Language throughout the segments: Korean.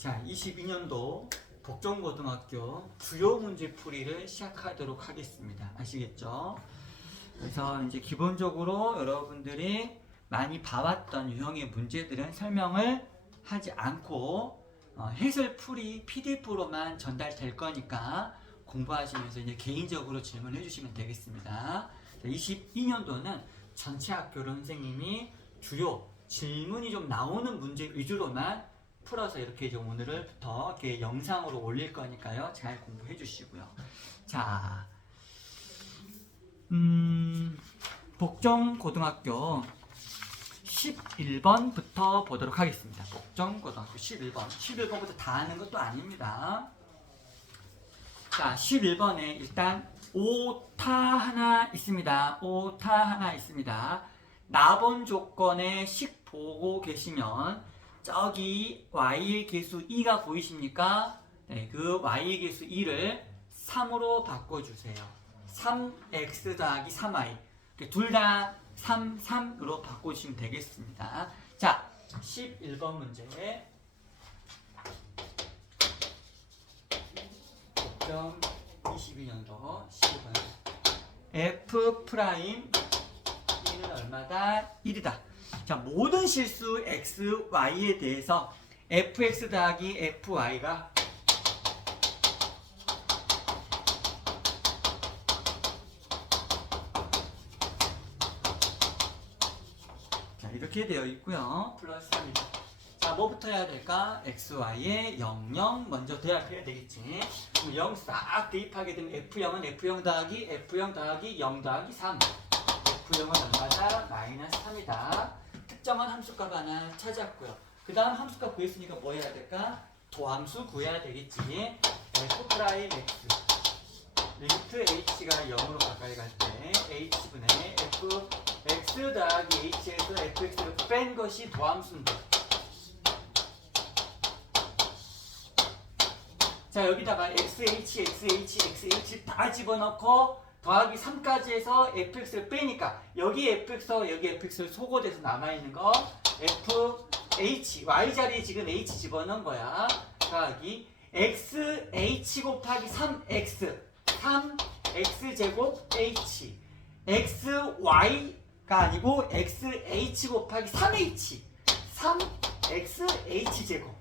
자, 22년도 복정고등학교 주요 문제 풀이를 시작하도록 하겠습니다. 아시겠죠? 그래서 이제 기본적으로 여러분들이 많이 봐왔던 유형의 문제들은 설명을 하지 않고 해설 풀이 PDF로만 전달될 거니까 공부하시면서 이제 개인적으로 질문해 주시면 되겠습니다. 22년도는 전체 학교로 선생님이 주요 질문이 좀 나오는 문제 위주로만 풀어서 이렇게 좀 오늘부터 이렇게 영상으로 올릴 거니까요. 잘 공부해 주시고요. 자, 복정고등학교 11번부터 보도록 하겠습니다. 복정고등학교 11번부터 다 하는 것도 아닙니다. 자, 11번에 일단 오타 하나 있습니다. 오타 하나 있습니다. 나번 조건에 식 보고 계시면 저기 y의 개수 2가 보이십니까? 네, 그 y의 개수 2를 3으로 바꿔주세요. 3x 더하기 3y. 둘 다 3, 3으로 바꿔주시면 되겠습니다. 자, 11번 문제. 복정 22년도 11번. f 프라임 2는 얼마다? 1이다. 자, 모든 실수 x, y에 대해서 fx 더하기 fy가 자, 이렇게 되어 있고요. 플러스 3이다. 자, 뭐부터 해야 될까? x, y에 0, 0 먼저 대입해야 되겠지. 그럼 0 싹 대입하게 되면 f0은 f0 더하기 f0 더하기 0 더하기 3. f0은 얼마다? 마이너스 3이다. 특정한 함수값 하나 찾았고요. 그 다음 함수값 구했으니까 뭐 해야 될까? 도함수 구해야 되겠지. f 프라임 x 리미트 h가 0으로 가까이 갈 때 h분의 f x 더하기 h에서 fx를 뺀 것이 도함수인데, 자, 여기다가 xh 다 집어넣고 더하기 3까지 해서 fx를 빼니까 여기 fx와 여기 fx를 소거돼서 남아있는 거 fh, y 자리에 지금 h 집어넣은 거야. 더하기 xh 곱하기 3x 3x 제곱 h xy가 아니고 xh 곱하기 3h 3xh 제곱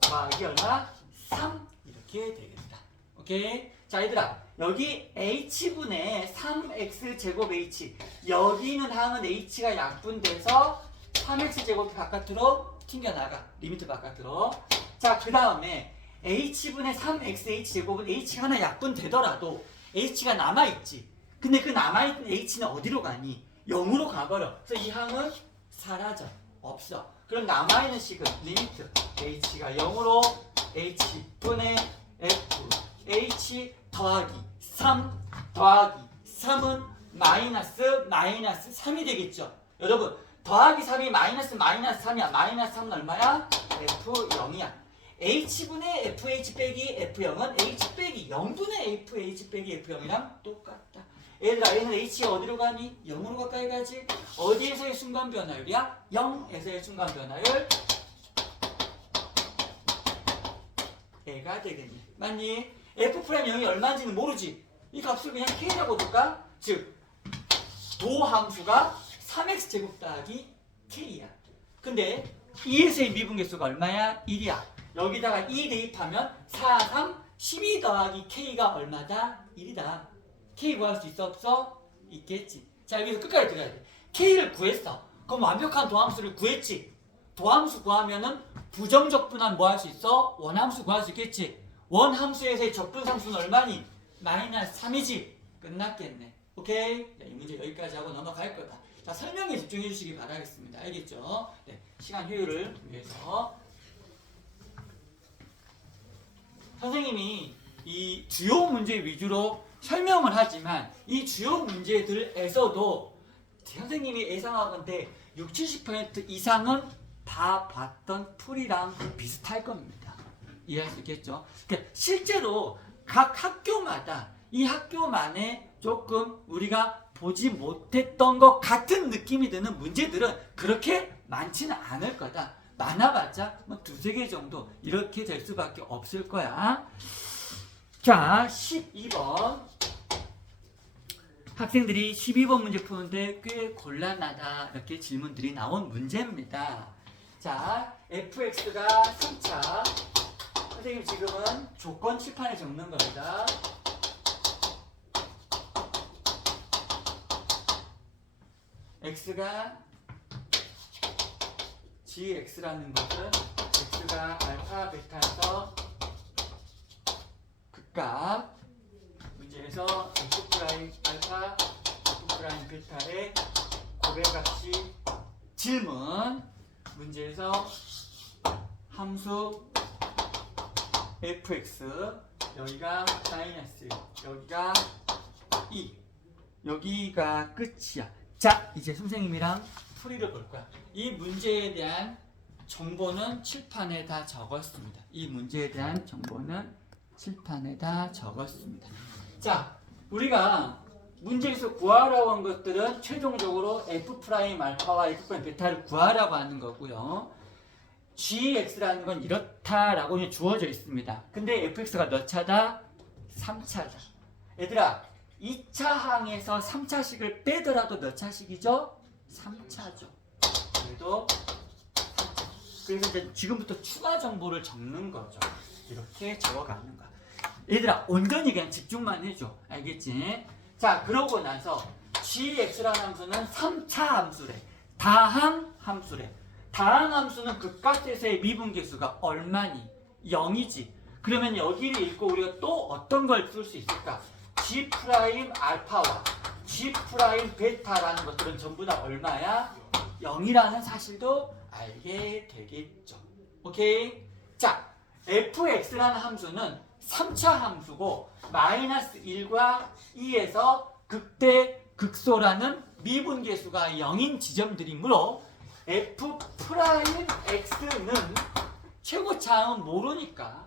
더하기 얼마? 3 이렇게 되겠다. 오케이? 자, 얘들아, 여기 h분의 3x 제곱 h, 여기는 항은 h가 약분돼서 3x 제곱이 바깥으로 튕겨나가. 리미트 바깥으로. 자, 그 다음에 h분의 3xh 제곱은 h가 하나 약분되더라도 h가 남아있지. 근데 그 남아있는 h는 어디로 가니? 0으로 가버려. 그래서 이 항은 사라져. 없어. 그럼 남아있는 식은 리미트 h가 0으로 h분의 f h 더하기 3 더하기 3은 마이너스 3이 되겠죠. 여러분, 더하기 3이 마이너스 3이야. 마이너스 3은 얼마야? f0이야. h분의 fh 빼기 f0은 h 빼기 0분의 fh 빼기 f0이랑 똑같다. 얘들아, 얘는 h가 어디로 가니? 0으로 가까이 가지. 어디에서의 순간 변화율이야? 0에서의 순간 변화율 얘가 되겠니? 맞니? f'0이 얼마인지는 모르지. 이 값을 그냥 k라고 둘까? 즉 도함수가 3x 제곱 더하기 k야. 근데 2에서의 미분계수가 얼마야? 1이야. 여기다가 2 대입하면 4, 3, 12 더하기 k가 얼마다? 1이다. k 구할 수 있어? 없어? 있겠지. 자, 여기서 끝까지 들어야 돼. k를 구했어. 그럼 완벽한 도함수를 구했지. 도함수 구하면은 부정적분한 뭐 할 수 있어? 원함수 구할 수 있겠지. 원함수에서의 적분상수는 얼마니? 마이너스 3이지. 끝났겠네. 오케이? 자, 이 문제 여기까지 하고 넘어갈 거다. 자, 설명에 집중해 주시기 바라겠습니다. 알겠죠? 네, 시간 효율을 위해서 선생님이 이 주요 문제 위주로 설명을 하지만 이 주요 문제들에서도 선생님이 예상하건대 60-70% 이상은 다 봤던 풀이랑 비슷할 겁니다. 이해할 수 있겠죠? 그러니까 실제로 각 학교마다 이 학교만의 조금 우리가 보지 못했던 것 같은 느낌이 드는 문제들은 그렇게 많지는 않을 거다. 많아봤자 뭐 두세 개 정도 이렇게 될 수밖에 없을 거야. 자, 12번. 학생들이 12번 문제 푸는데 꽤 곤란하다 이렇게 질문들이 나온 문제입니다. 자, fx가 3차. 선생님 지금은 조건 칠판에 적는 겁니다. x가 gx라는 것은 x가 알파 베타에서 극각 문제에서 f 프라임 알파 f 프라임 베타의 고배값이 질문 문제에서 함수 fx 여기가 마이너스 여기가 2 여기가 끝이야. 자, 이제 선생님이랑 풀이를 볼 거야. 이 문제에 대한 정보는 칠판에 다 적었습니다. 이 문제에 대한 정보는 칠판에 다 적었습니다. 자, 우리가 문제에서 구하라고 한 것들은 최종적으로 f 프라임 알파와 f 프라임 베타를 구하라고 하는 거고요. gx라는 건 이렇다라고 주어져 있습니다. 근데 fx가 몇 차다? 3차다. 얘들아, 2차 항에서 3차식을 빼더라도 몇 차식이죠? 3차죠. 그래도 3차. 그래서 이제 지금부터 추가 정보를 적는 거죠. 이렇게 적어가는 거야. 얘들아, 온전히 그냥 집중만 해줘. 알겠지? 자, 그러고 나서 gx라는 함수는 3차 함수래. 다항 함수래. 다항 함수는 극각대서의 미분계수가 얼마니? 0이지. 그러면 여기를 읽고 우리가 또 어떤 걸 쓸 수 있을까? g 프라임 알파와 g 프라임 베타라는 것들은 전부 다 얼마야? 0이라는 사실도 알게 되겠죠. 오케이? 자, fx라는 함수는 3차 함수고 마이너스 1과 2에서 극대 극소라는 미분계수가 0인 지점들이므로 f 프라임 x는 최고차항은 모르니까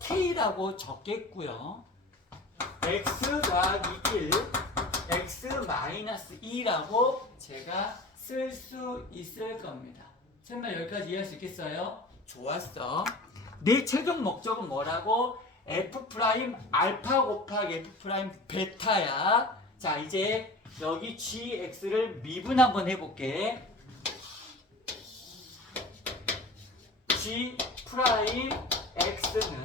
k라고 적겠고요. x 더하기 1, x 마이너스 2라고 제가 쓸 수 있을 겁니다. 정말 여기까지 이해할 수 있겠어요? 좋았어. 내 최종 목적은 뭐라고? f 프라임 알파 곱하기 f 프라임 베타야. 자, 이제 여기 gx를 미분 한번 해볼게. g 프라임 x는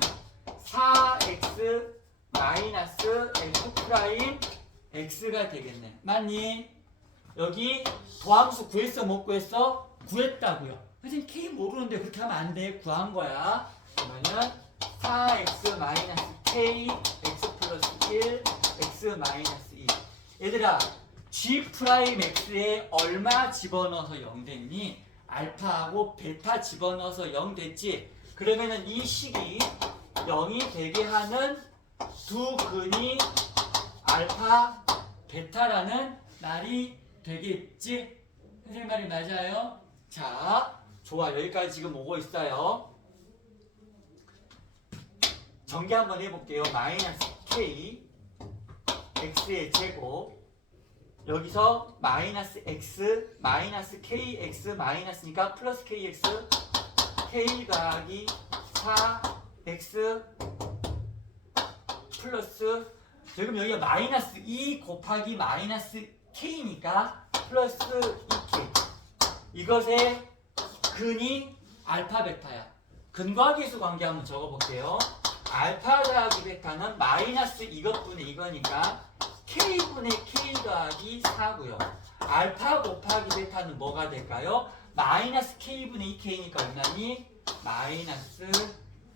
4x 마이너스 f 프라임 x가 되겠네. 맞니? 여기 도함수 구했어 못 구했어? 구했다고요. 선생님 k 모르는데 그렇게 하면 안 돼. 구한 거야. 그러면은 4x 마이너스 k x 플러스 1 x 마이너스 2. 얘들아, g 프라임 x에 얼마 집어넣어서 0 됐니? 알파하고 베타 집어넣어서 0 됐지? 그러면은 이 식이 0이 되게 하는 두 근이 알파 베타라는 말이 되겠지? 선생님 말이 맞아요? 자, 좋아. 여기까지 지금 오고 있어요. 전개 한번 해볼게요. 마이너스 k x의 제곱 여기서 마이너스 x 마이너스 kx 마이너스니까 플러스 kx k 더하기 4x 플러스 지금 여기가 마이너스 2 곱하기 마이너스 k니까 플러스 2k 이것의 근이 알파 베타야. 근과 계수 관계 한번 적어볼게요. 알파 더하기 베타는 마이너스 이것분의 이거니까 k분의 k 더하기 4고요. 알파 곱하기 베타는 뭐가 될까요? 마이너스 k분의 2k니까 얼마니? 마이너스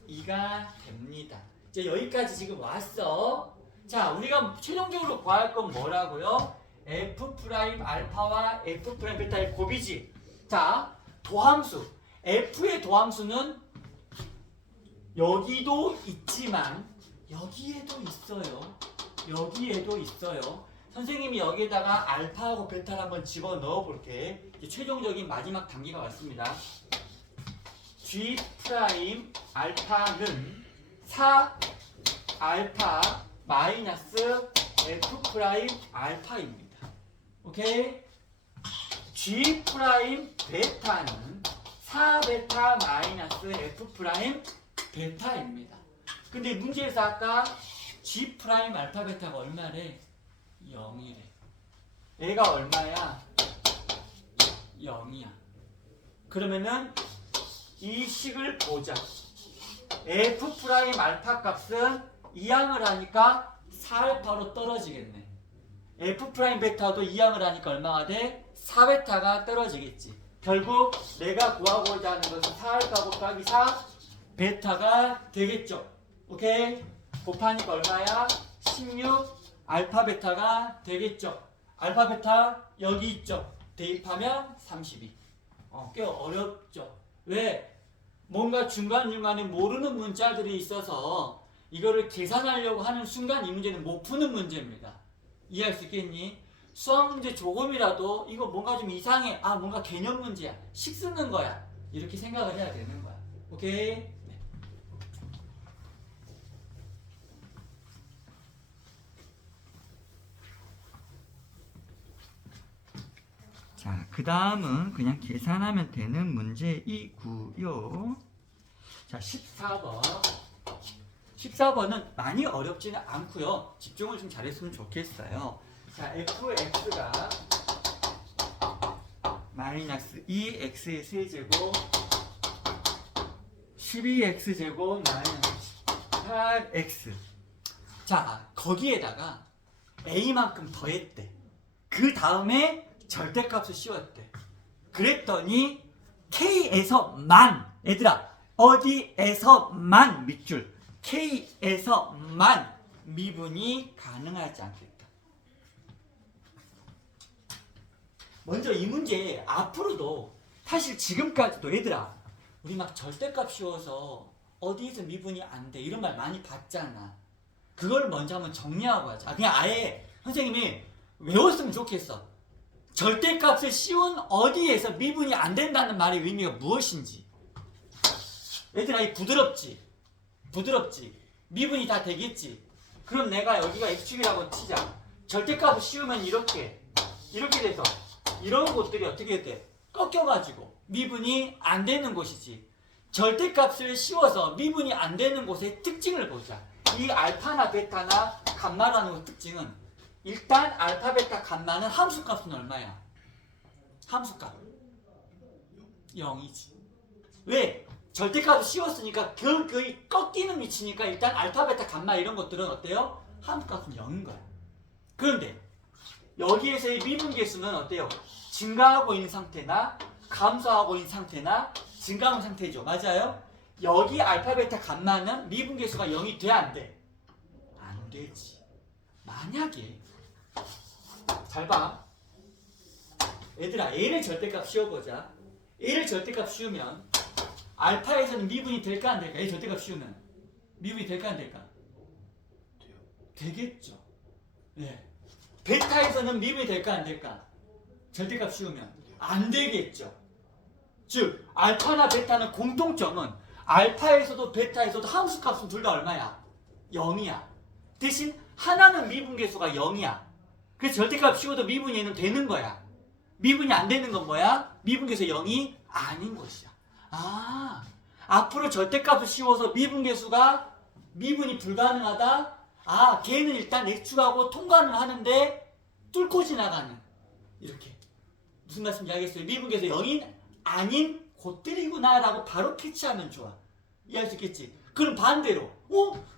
2가 됩니다. 이제 여기까지 지금 왔어. 자, 우리가 최종적으로 구할 건 뭐라고요? f 프라임 알파와 f 프라임 베타의 곱이지. 자, 도함수. f의 도함수는 여기도 있지만 여기에도 있어요. 여기에도 있어요. 선생님이 여기에다가 알파하고 베타를 한번 집어넣어 볼게. 최종적인 마지막 단계가 왔습니다. g 프라임 알파는 4 알파 마이너스 f 프라임 알파입니다. 오케이? g 프라임 베타는 4베타 마이너스 F 프라임 베타입니다. 근데 문제에서 아까 G 프라임 알파 베타가 얼마래? 0이래. 얘가 얼마야? 0이야. 그러면은 이 식을 보자. F 프라임 알파 값은 이항을 하니까 4알파로 떨어지겠네. F 프라임 베타도 이항을 하니까 얼마가 돼? 4베타가 떨어지겠지. 결국 내가 구하고자 하는 것은 4알파 곱하기 4 베타가 되겠죠. 오케이? 곱하니까 얼마야? 16 알파 베타가 되겠죠. 알파 베타 여기 있죠. 대입하면 32. 꽤 어렵죠. 왜? 뭔가 중간중간에 모르는 문자들이 있어서 이거를 계산하려고 하는 순간 이 문제는 못 푸는 문제입니다. 이해할 수 있겠니? 수학 문제 조금이라도 이거 뭔가 좀 이상해. 뭔가 개념 문제야. 식 쓰는 거야. 이렇게 생각을 해야 되는 거야. 오케이? 네. 자, 그 다음은 그냥 계산하면 되는 문제이고요. 자, 14번. 14번은 많이 어렵지는 않고요. 집중을 좀 잘했으면 좋겠어요. 자, fx가 마이너스 2x의 세제곱 12x제곱 마이너스 8x. 자, 거기에다가 a만큼 더했대. 그 다음에 절대값을 씌웠대. 그랬더니 k에서만, 얘들아 어디에서만 밑줄, k에서만 미분이 가능하지 않겠다. 먼저 이 문제 앞으로도 사실 지금까지도 얘들아 우리 막 절대값 씌워서 어디에서 미분이 안 돼 이런 말 많이 봤잖아. 그걸 먼저 한번 정리하고 하자. 그냥 아예 선생님이 외웠으면 좋겠어. 절대값을 씌운 어디에서 미분이 안 된다는 말의 의미가 무엇인지. 얘들아 이 부드럽지? 부드럽지? 미분이 다 되겠지? 그럼 내가 여기가 x축이라고 치자. 절대값을 씌우면 이렇게 돼서 이런 곳들이 어떻게 돼? 꺾여가지고 미분이 안 되는 곳이지. 절대값을 씌워서 미분이 안 되는 곳의 특징을 보자. 이 알파나 베타나 감마라는 것 특징은 일단 알파 베타 감마는 함수값은 얼마야? 함수값 0이지. 왜? 절대값을 씌웠으니까 거의 꺾이는 위치니까 일단 알파 베타 감마 이런 것들은 어때요? 함수값은 0인 거야. 그런데 여기에서의 미분계수는 어때요? 증가하고 있는 상태나 감소하고 있는 상태나 증가하는 상태죠. 맞아요? 여기 알파 베타 감마는 미분계수가 0이 돼 안 돼? 안 되지. 만약에 잘 봐. 얘들아 A를 절대값 씌워보자. A를 절대값 씌우면 알파에서는 미분이 될까 안 될까? A 절대값 씌우면 미분이 될까 안 될까? 되겠죠. 네. 베타에서는 미분이 될까 안 될까? 절대값 씌우면 안 되겠죠. 즉 알파나 베타는 공통점은 알파에서도 베타에서도 함수값은 둘 다 얼마야? 0이야. 대신 하나는 미분계수가 0이야. 그래서 절대값 씌워도 미분이 되는 거야. 미분이 안 되는 건 뭐야? 미분계수 0이 아닌 것이야. 앞으로 절대값을 씌워서 미분계수가 미분이 불가능하다? 걔는 일단 x축하고 통과는 하는데 뚫고 지나가는, 이렇게. 무슨 말씀인지 알겠어요? 미분계수 0인 아닌 곳들이구나 라고 바로 캐치하면 좋아. 이해할 수 있겠지? 그럼 반대로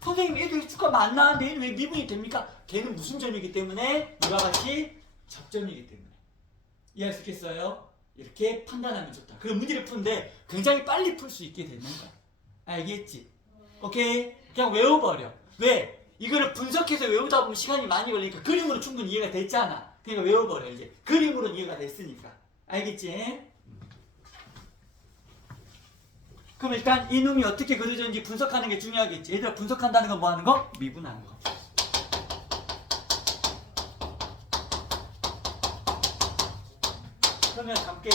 선생님 얘도 x축과 만나는데 얘는 왜 미분이 됩니까? 걔는 무슨 점이기 때문에? 이와 같이 접점이기 때문에. 이해할 수 있겠어요? 이렇게 판단하면 좋다. 그럼 문제를 푸는데 굉장히 빨리 풀 수 있게 되는 거야. 알겠지? 오케이? 그냥 외워버려. 왜? 이거를 분석해서 외우다 보면 시간이 많이 걸리니까 그림으로 충분히 이해가 됐잖아. 그러니까 외워버려. 이제 그림으로는 이해가 됐으니까. 알겠지? 그럼 일단 이놈이 어떻게 그려졌는지 분석하는 게 중요하겠지. 얘들아 분석한다는 건 뭐 하는 거? 미분하는 거. 그러면 함께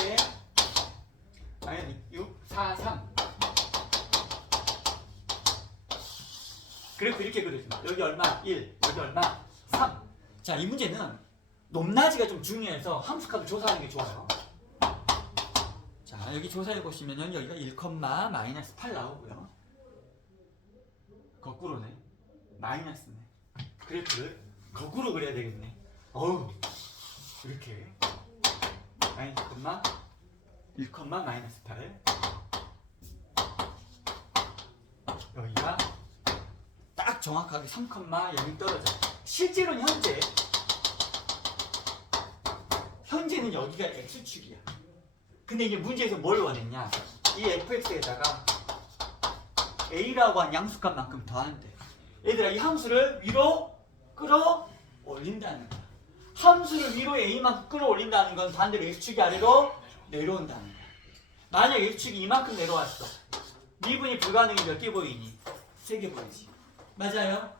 당연히 6, 4, 3 그래프 이렇게 그려줍니다. 여기 얼마? 1, 여기 얼마? 3. 자, 이 문제는 높낮이가 좀 중요해서 함수값을 조사하는 게 좋아요. 자, 자, 여기 조사해 보시면은 여기가 1,-8 나오고요. 거꾸로네. 마이너스네. 그래프를 거꾸로 그려야 되겠네. 어우, 이렇게. -1,-8. 여기가 딱 정확하게 3,0이 떨어져. 실제로는 현재는 여기가 x축이야. 근데 이제 문제에서 뭘 원했냐? 이 fx에다가 a라고 한 양수값만큼 더하는데, 얘들아 이 함수를 위로 끌어올린다는 거야. 함수를 위로 a만큼 끌어올린다는 건 반대로 x축이 아래로 내려온다는 거야. 만약 x축이 이만큼 내려왔어. 미분이 불가능이 몇 개 보이니? 3개 보이지. 맞아요?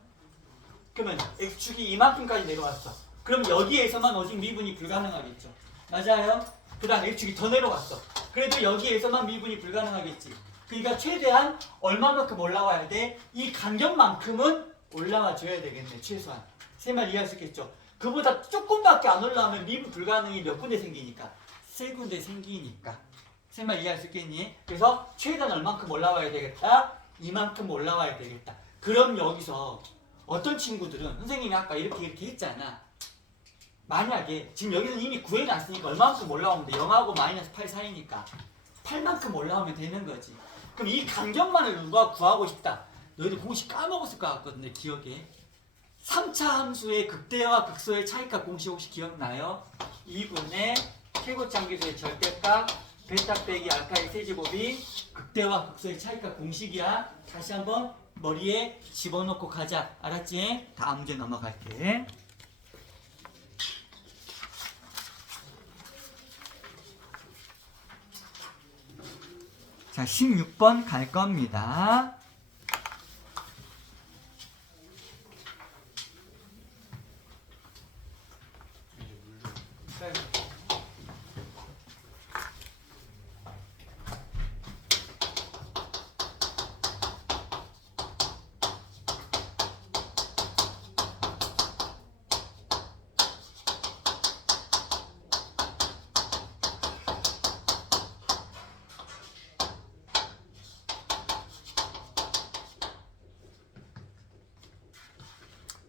그러면 x축이 이만큼까지 내려왔어. 그럼 여기에서만 오직 미분이 불가능하겠죠. 맞아요? 그 다음 x축이 더 내려왔어. 그래도 여기에서만 미분이 불가능하겠지. 그러니까 최대한 얼마만큼 올라와야 돼? 이 간격만큼은 올라와 줘야 되겠네. 최소한. 세 말 이해할 수 있겠죠? 그보다 조금밖에 안 올라오면 미분 불가능이 몇 군데 생기니까? 3군데 생기니까. 세 말 이해할 수 있겠니? 그래서 최대한 얼만큼 올라와야 되겠다? 이만큼 올라와야 되겠다. 그럼 여기서 어떤 친구들은 선생님이 아까 이렇게 했잖아. 만약에 지금 여기서는 이미 구해놨으니까 얼마만큼 올라오면 돼? 0하고 -8 사이니까 8만큼 올라오면 되는 거지. 그럼 이 간격만을 누가 구하고 싶다. 너희들 공식 까먹었을 것 같거든요. 기억에 3차 함수의 극대와 극소의 차이값 공식 혹시 기억나요? 2분의 최고차함계수의 절대값 베타 빼기 알파의 세제곱이 극대와 극소의 차이값 공식이야. 다시 한번 머리에 집어넣고 가자. 알았지? 다음 문제 넘어갈게. 자, 16번 갈 겁니다.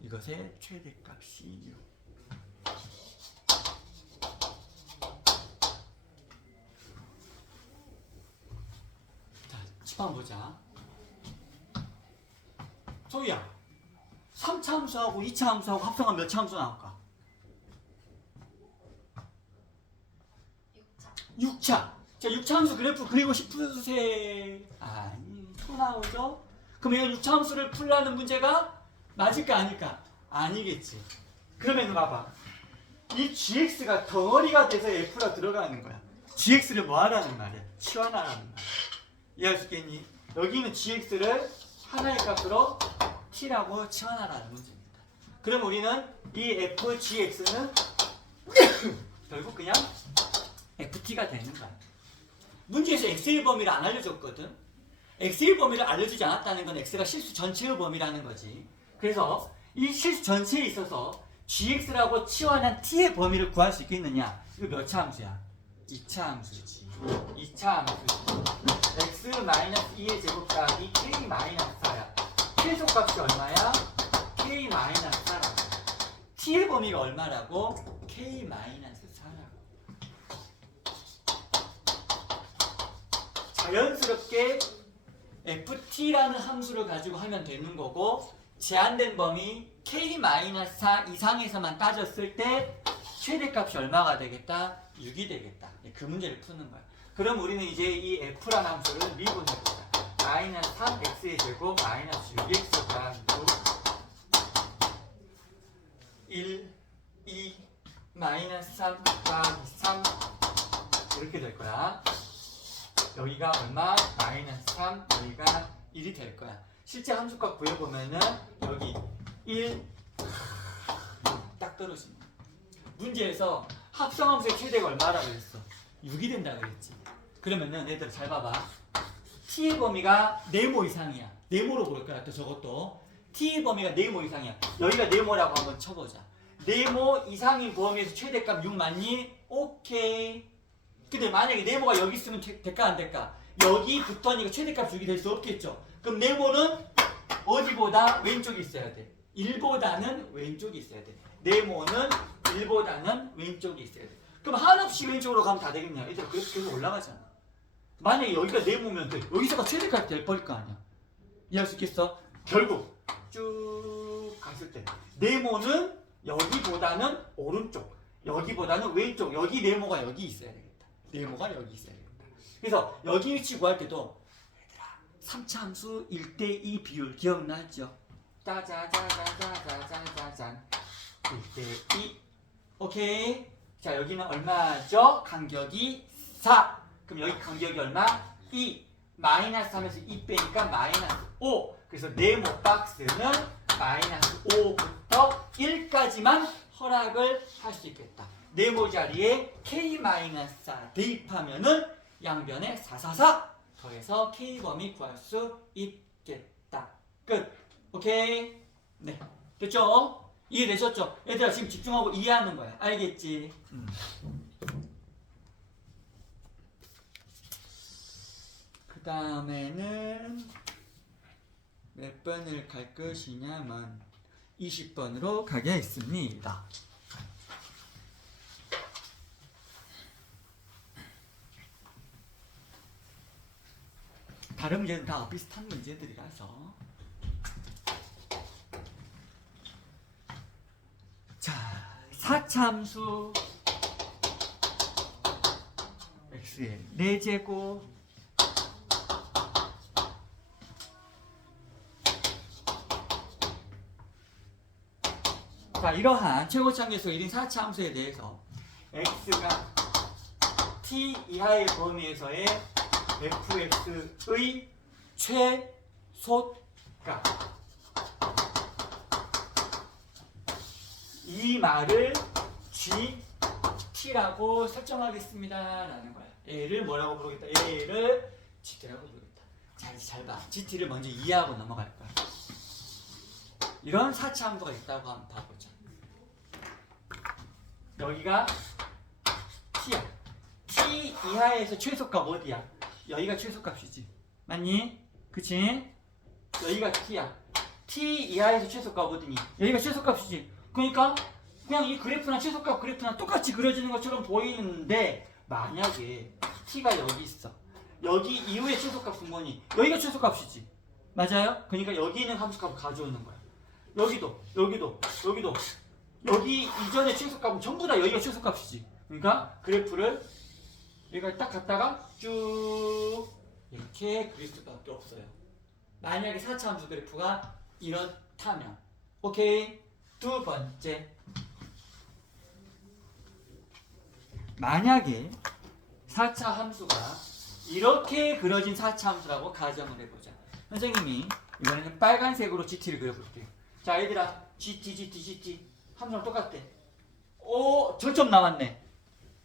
이것의 최대값이 6. 자, 칩한 보자. 소희야, 3차 함수하고 2차 함수하고 합성하면 몇 차 함수 나올까? 6차. 자, 6차 함수 그래프 그리고 싶으세요? 아니, 또 나오죠? 그럼 이거 6차 함수를 풀라는 문제가 맞을까 아닐까? 아니겠지. 그러면 봐봐. 이 gx가 덩어리가 돼서 f가 들어가는 거야. gx를 뭐 하라는 말이야? 치환하라는 말이야. 이해할 수 있겠니? 여기 있는 gx를 하나의 값으로 t라고 치환하라는 문제입니다. 그럼 우리는 이 fgx는 결국 그냥 ft가 되는 거야. 문제에서 x의 범위를 안 알려줬거든. x의 범위를 알려주지 않았다는 건 x가 실수 전체의 범위라는 거지. 그래서 이 실수 전체에 있어서 gx라고 치환한 t의 범위를 구할 수 있겠느냐? 이거 몇 차 함수야? 2차 함수지. 2차 함수지. x-2의 제곱값이 k-4야. 최소값이 얼마야? k-4라고. t의 범위가 얼마라고? k-4라고. 자연스럽게 ft라는 함수를 가지고 하면 되는 거고, 제한된 범위 k-4 이상에서만 따졌을 때 최대값이 얼마가 되겠다? 6이 되겠다. 그 문제를 푸는 거야. 그럼 우리는 이제 이 f라는 함수를 미분해보자. -3x의 제곱 -6x 더하기 1, 2, -3 더하기 3 이렇게 될 거야. 여기가 얼마? -3, 여기가 1이 될 거야. 실제 함수값 구해보면은 여기 1 딱 떨어집니다. 문제에서 합성함수의 최대가 얼마라고 했어? 6이 된다고 했지. 그러면은 얘들 잘 봐봐. t의 범위가 네모 이상이야. 네모로 볼 거야. 또 저것도 t의 범위가 네모 이상이야. 여기가 네모라고 한번 쳐보자. 네모 이상인 범위에서 최대값 6 맞니? 오케이. 근데 만약에 네모가 여기 있으면 될까 안 될까? 여기 붙으니까 최대값 주기 될 수 없겠죠. 그럼 네모는 어디보다 왼쪽에 있어야 돼. 1보다는 왼쪽에 있어야 돼. 네모는 1보다는 왼쪽에 있어야 돼. 그럼 한없이 왼쪽으로 가면 다 되겠냐? 얘들아, 그래서 계속 올라가잖아. 만약에 여기가 네모면 돼. 여기서가 최대값이 될 거 아니야. 이해할 수 있겠어? 결국 쭉 갔을 때 네모는 여기보다는 오른쪽, 여기보다는 왼쪽. 여기 네모가 여기 있어야 되겠다. 네모가 여기 있어야 되겠다. 그래서 여기 위치 구할 때도 얘들아 3차 함수 1대2 비율 기억나죠? 짜자자자자자자잔 1대2. 오케이. 자, 여기는 얼마죠? 간격이 4. 그럼 여기 간격이 얼마? 2. 마이너스 하면서 2 빼니까 마이너스 5. 그래서 네모 박스는 마이너스 5부터 1까지만 허락을 할 수 있겠다. 네모 자리에 K-4 대입하면은 양변에 444 더해서 K범위 구할 수 있겠다. 끝. 오케이? 네. 됐죠? 이해되셨죠? 얘들아 지금 집중하고 이해하는 거야. 알겠지? 그 다음에는 몇 번을 갈 것이냐면 20번으로 가겠습니다. 다른 문제는 다 비슷한 문제들이라서. 자, 4참수 x의 4제곱 자, 이러한 최고차항에서 1인 4차함수에 대해서 x가 t 이하의 범위에서의 fx의 최소값, 이 말을 gt라고 설정하겠습니다 라는 거야. 얘를 뭐라고 부르겠다? 얘를 gt라고 부르겠다. 자, 이제 잘 봐. gt를 먼저 이해하고 넘어갈 거야. 이런 4차함수가 있다고 한번 봐보자. 여기가 t야. t 이하에서 최소값 어디야? 여기가 최소값이지. 맞니? 그치? 여기가 t야. t 이하에서 최소값 어디니? 여기가 최소값이지. 그러니까 그냥 이 그래프나 최소값 그래프나 똑같이 그려지는 것처럼 보이는데, 만약에 t가 여기 있어. 여기 이후에 최소값은 뭐니? 여기가 최소값이지. 맞아요? 그러니까 여기 있는 함수값을 가져오는 거야. 여기도 여기 이전의 최소값은 전부 다 여기가 최소값이지. 그러니까 그래프를 여기가 딱 갔다가 쭉 이렇게 그릴 수밖에 없어요. 만약에 4차 함수 그래프가 이렇다면. 오케이. 두 번째, 만약에 4차 함수가 이렇게 그려진 4차 함수라고 가정을 해보자. 선생님이 이번에는 빨간색으로 GT를 그려볼게요. 자, 얘들아, GT 함수랑 똑같대. 오, 저점 나왔네.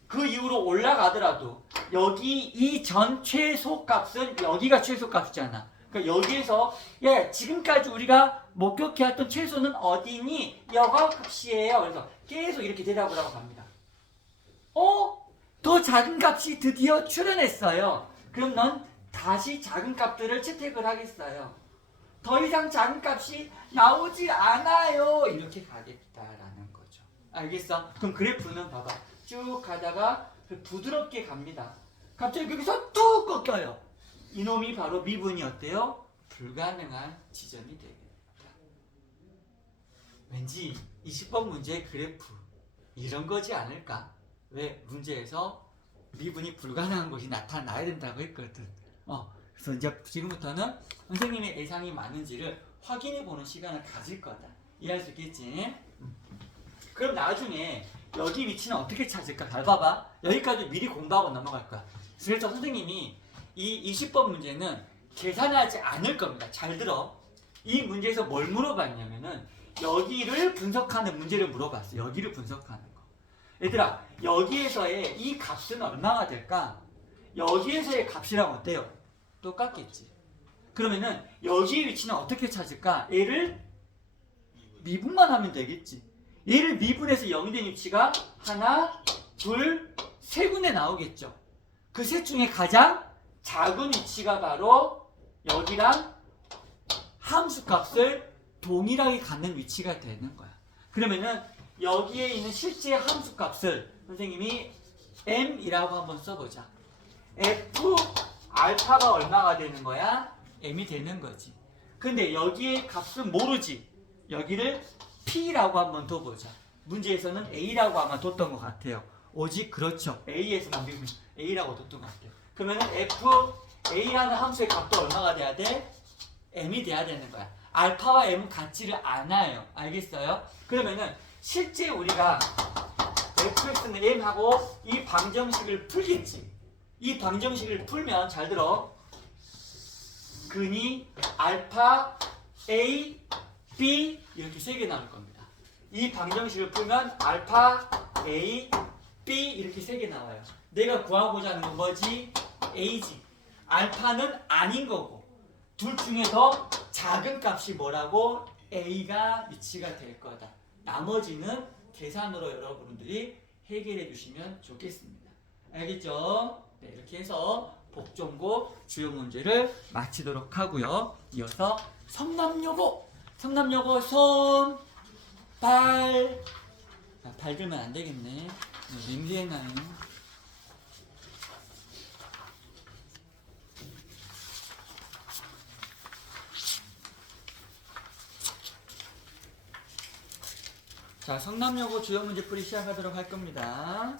그 이후로 올라가더라도 여기 이 전 최소값은 여기가 최소값이잖아. 그러니까 여기에서 야, 지금까지 우리가 목격해왔던 최소는 어디니? 여가 값이에요. 그래서 계속 이렇게 대답을 하고 갑니다. 더 작은 값이 드디어 출현했어요. 그럼 넌 다시 작은 값들을 채택을 하겠어요. 더 이상 작은 값이 나오지 않아요. 이렇게 가겠다라는 거죠. 알겠어? 그럼 그래프는 봐봐. 쭉 가다가 부드럽게 갑니다. 갑자기 여기서 뚝 꺾여요. 이놈이 바로 미분이 어때요? 불가능한 지점이 되겠다. 왠지 20번 문제의 그래프 이런 거지 않을까? 왜? 문제에서 미분이 불가능한 것이 나타나야 된다고 했거든. 그래서 이제 지금부터는 선생님의 예상이 맞는지를 확인해 보는 시간을 가질 거다. 이해할 수 있겠지? 그럼 나중에 여기 위치는 어떻게 찾을까? 잘 봐봐. 여기까지 미리 공부하고 넘어갈 거야. 그래서 선생님이 이 20번 문제는 계산하지 않을 겁니다. 잘 들어. 이 문제에서 뭘 물어봤냐면은 여기를 분석하는 문제를 물어봤어. 여기를 분석하는 거. 얘들아, 여기에서의 이 값은 얼마가 될까? 여기에서의 값이랑 어때요? 똑같겠지. 그러면은 여기의 위치는 어떻게 찾을까? 얘를 미분만 하면 되겠지. 얘를 미분해서 0이 된 위치가 하나, 둘, 세 군데 나오겠죠. 그 셋 중에 가장 작은 위치가 바로 여기랑 함수값을 동일하게 갖는 위치가 되는 거야. 그러면은 여기에 있는 실제 함수값을 선생님이 m이라고 한번 써보자. f 알파가 얼마가 되는 거야? m이 되는 거지. 근데 여기에 값은 모르지. 여기를 p라고 한번 둬보자. 문제에서는 a라고 아마 뒀던 것 같아요. 오직 그렇죠. a에서만 우리는 a라고 뒀던 것 같아요. 그러면은 f a라는 함수의 값도 얼마가 돼야 돼? m이 돼야 되는 거야. 알파와 m은 같지를 않아요. 알겠어요? 그러면은 실제 우리가 fx는 m하고 이 방정식을 풀겠지. 이 방정식을 풀면 잘 들어. 근이 알파 a b 이렇게 세 개 나올 겁니다. 이 방정식을 풀면 알파 a b 이렇게 세 개 나와요. 내가 구하고자 하는 건 뭐지? a지. 알파는 아닌 거고 둘 중에 더 작은 값이 뭐라고? a가 위치가 될 거다. 나머지는 계산으로 여러분들이 해결해 주시면 좋겠습니다. 알겠죠? 네, 이렇게 해서 복종고 주요 문제를 마치도록 하고요. 이어서 성남여고 손, 발. 발 들면 안 되겠네. 냄새 나요. 자, 성남여고 주요 문제 풀이 시작하도록 할 겁니다.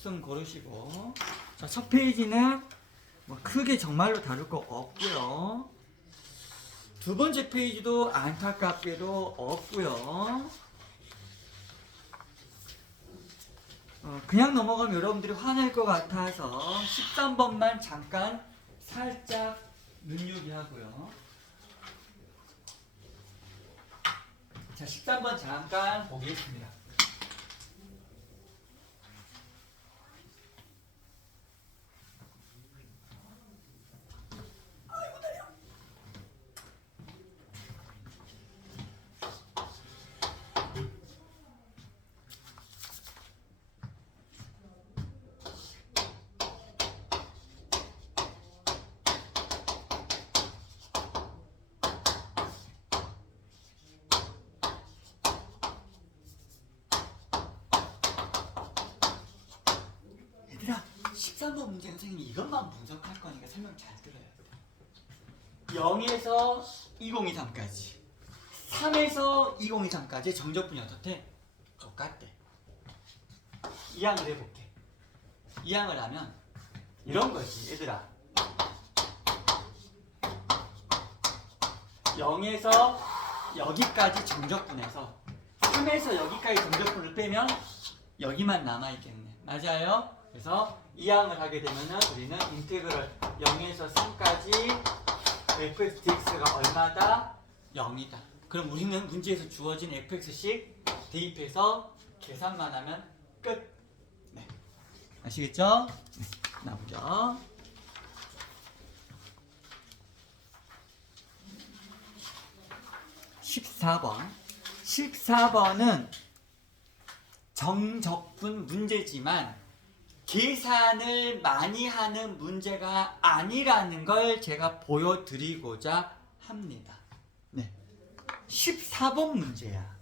숨 고르시고. 자, 첫 페이지는 뭐 크게 정말로 다룰 거 없고요. 두 번째 페이지도 안타깝게도 없고요. 그냥 넘어가면 여러분들이 화낼 것 같아서 13번만 잠깐 살짝 눈요기하고요. 자, 13번 잠깐 보겠습니다. 얘들아, 13번 문제 선생님이 이것만 분석할 거니까 설명 잘 들어야 돼. 0에서 2023까지 3에서 2023까지 정적분이 어떻대? 똑같대. 이항을 해볼게. 이항을 하면 이런 거지 얘들아. 0에서 여기까지 정적분해서 3에서 여기까지 정적분을 빼면 여기만 남아있겠네. 맞아요? 그래서 이항을 하게 되면은 우리는 인테그럴 0에서 3까지 fx dx가 얼마다? 0이다. 그럼 우리는 문제에서 주어진 fx씩 대입해서 계산만 하면 끝. 네. 아시겠죠? 네. 나오죠? (14번) 14번은 정적분 문제지만 계산을 많이 하는 문제가 아니라는 걸 제가 보여드리고자 합니다. 네. 14번 문제야.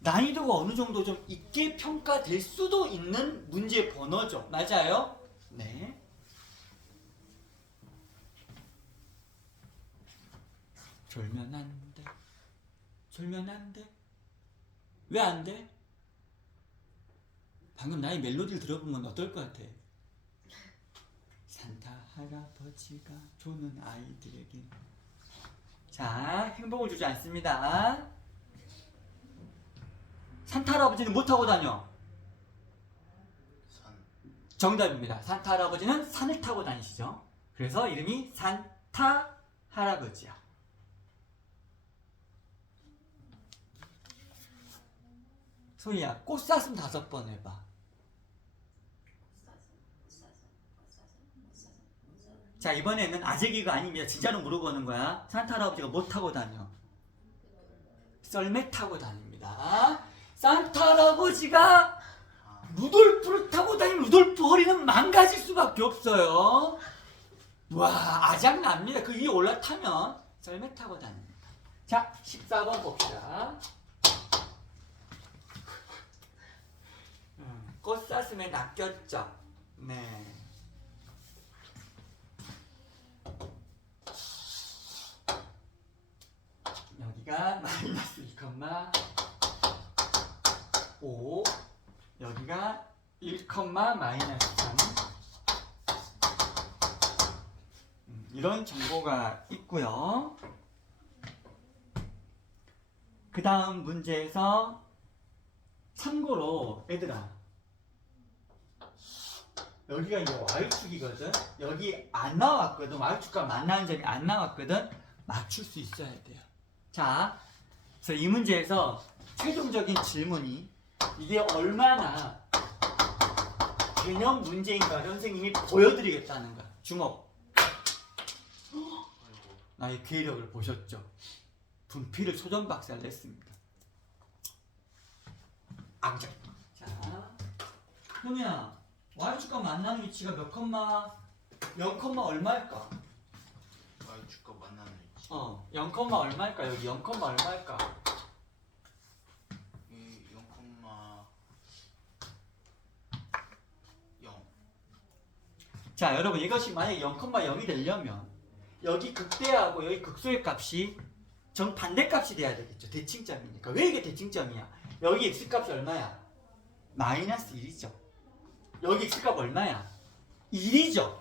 난이도가 어느 정도 좀 있게 평가될 수도 있는 문제 번호죠. 맞아요? 네. 졸면 안 돼. 졸면 안 돼. 왜 안 돼? 방금 나의 멜로디를 들어보면 어떨 것 같아? 산타 할아버지가 조는 아이들에게. 자, 행복을 주지 않습니다. 산타 할아버지는 뭐 타고 다녀? 산. 정답입니다. 산타 할아버지는 산을 타고 다니시죠. 그래서 이름이 산타 할아버지야. 소희야, 꽃사슴 5번 해봐. 자, 이번에는 아재기가 아닙니다. 진짜로 물어보는 거야. 산타 할아버지가 뭐 타고 다녀? 썰매 타고 다닙니다. 산타 할아버지가 루돌프를 타고 다니면 루돌프 허리는 망가질 수밖에 없어요. 와, 아작납니다. 그 위에 올라타면 썰매 타고 다닙니다. 자, 14번 봅시다. 꽃 샀으면 낚였죠. 네. 여기가 마이너스 2,5, 여기가 1, 마이너스 3. 이런 정보가 있고요. 그 다음 문제에서 참고로 얘들아, 여기가 이제 y축이거든. 여기 안 나왔거든. y축과 만나는 점이 안 나왔거든. 맞출 수 있어야 돼요. 자, 그래서 이 문제에서 최종적인 질문이 이게 얼마나 개념 문제인가 선생님이 보여드리겠다는 거야. 주목. 나의 괴력을 보셨죠? 분필을 소전박살 냈습니다. 악작. 자, 그러면 y축과 만나는 위치가 몇 컴마? 0, 얼마일까? y축과 만나는 위치. 0, 얼마일까? 여기 0, 얼마일까? 이 0, 0. 자, 여러분 이것이 만약에 0, 0이 되려면 여기 극대하고 여기 극소의 값이 정반대값이 돼야 되겠죠. 대칭점이니까. 왜 이게 대칭점이야? 여기 x값이 얼마야? 마이너스 1이죠. 여기 x값 얼마야? 1이죠.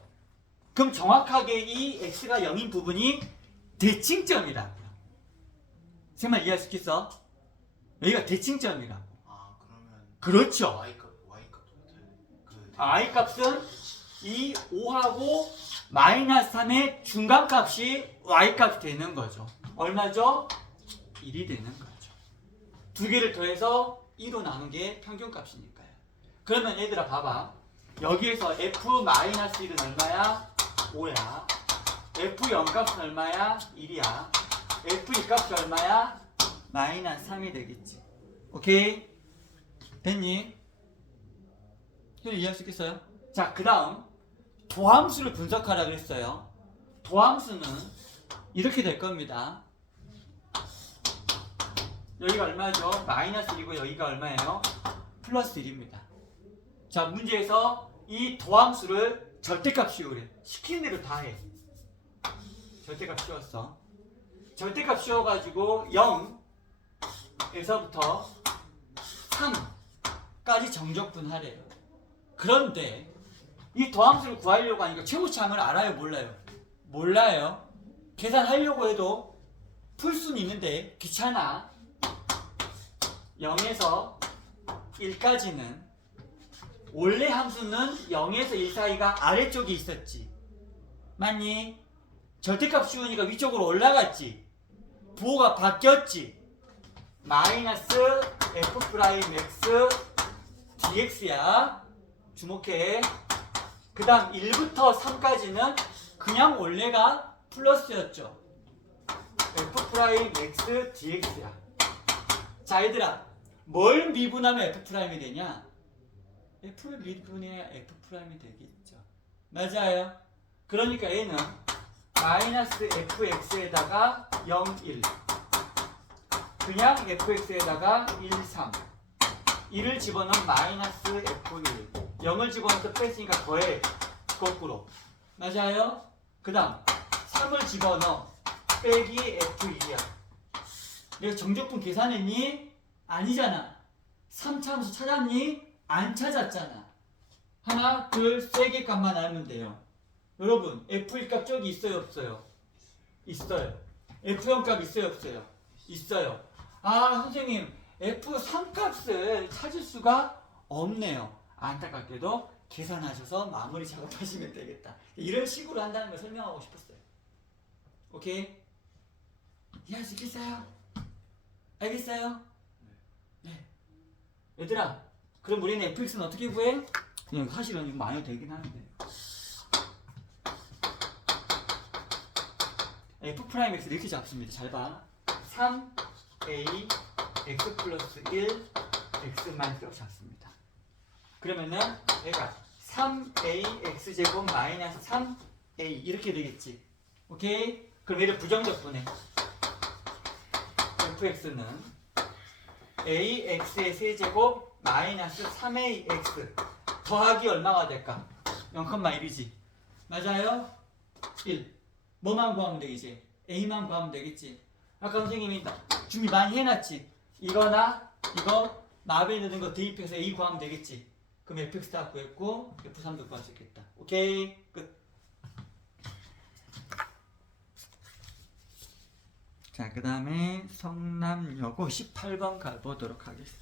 그럼 정확하게 이 x가 0인 부분이 대칭점이라고요. 정말 이해할 수 있겠어? 여기가 대칭점이라고. 아, 그러면 그렇죠. y 값은 이 5하고 마이너스 3의 중간값이 y값이 되는 거죠. 얼마죠? 1이 되는 거죠. 두 개를 더해서 2로 나눈 게 평균값이니까요. 그러면 얘들아 봐봐. 여기에서 f-1은 얼마야? 5야. f0 값은 얼마야? 1이야. f2 값이 얼마야? 마이너스 3이 되겠지. 오케이? 됐니? 이해할 수 있겠어요? 자, 그 다음 도함수를 분석하라 그랬어요. 도함수는 이렇게 될 겁니다. 여기가 얼마죠? 마이너스 1이고 여기가 얼마예요? 플러스 1입니다. 자, 문제에서 이 도함수를 절대값 씌우래. 시키는 대로 다 해. 절대값 씌웠어. 절대값 씌워가지고 0에서부터 3까지 정적분하래요. 그런데 이 도함수를 구하려고 하니까 최고참을 알아요? 몰라요? 몰라요. 계산하려고 해도 풀 수는 있는데 귀찮아. 0에서 1까지는 원래 함수는 0에서 1 사이가 아래쪽에 있었지. 맞니? 절대값 씌우니까 위쪽으로 올라갔지. 부호가 바뀌었지. 마이너스 f'(x) dx야. 주목해. 그 다음 1부터 3까지는 그냥 원래가 플러스였죠. f'(x) dx야. 자, 얘들아, 뭘 미분하면 f'이 되냐? f를 미분해야 f'이 되겠죠. 맞아요. 그러니까 얘는 마이너스 fx에다가 0, 1, 그냥 fx에다가 1, 3, 1을 집어넣으면 마이너스 f1, 0을 집어넣어서 뺐으니까 더해. 거꾸로. 맞아요? 그 다음 3을 집어넣어. 빼기 f2야. 내가 정적분 계산했니? 아니잖아. 3차함수 찾았니? 안 찾았잖아. 하나, 둘, 세 개 값만 알면 돼요. 여러분, f1 값 저기 있어요, 없어요? 있어요. f0 값 있어요, 없어요? 있어요. 아, 선생님, f3 값을 찾을 수가 없네요. 안타깝게도 계산하셔서 마무리 작업하시면 되겠다. 이런 식으로 한다는 걸 설명하고 싶었어요. 오케이? 이해할 수 있겠어요? 알겠어요? 네. 얘들아, 그럼 우리는 fx는 어떻게 구해? 그냥 사실은 이거 많이 되긴 하는데. f'x를 이렇게 잡습니다. 잘 봐. 3a x 플러스 1 x 마이너스 이렇게 잡습니다. 그러면은 얘가 3ax제곱 마이너스 3a 이렇게 되겠지. 오케이? 그럼 얘를 부정적분해. fx는 ax의 세제곱 마이너스 3ax 더하기 얼마가 될까? 0,1이지. 맞아요? 1. 뭐만 구하면 되겠지? a만 구하면 되겠지. 아까 선생님이 준비 많이 해놨지? 이거나 이거 마음에 드는 거 대입해서 a 구하면 되겠지. 그럼 fx 다 구했고 f3도 구할 수 있겠다. 오케이? 끝. 자, 그 다음에 성남여고 18번 가보도록 하겠습니다.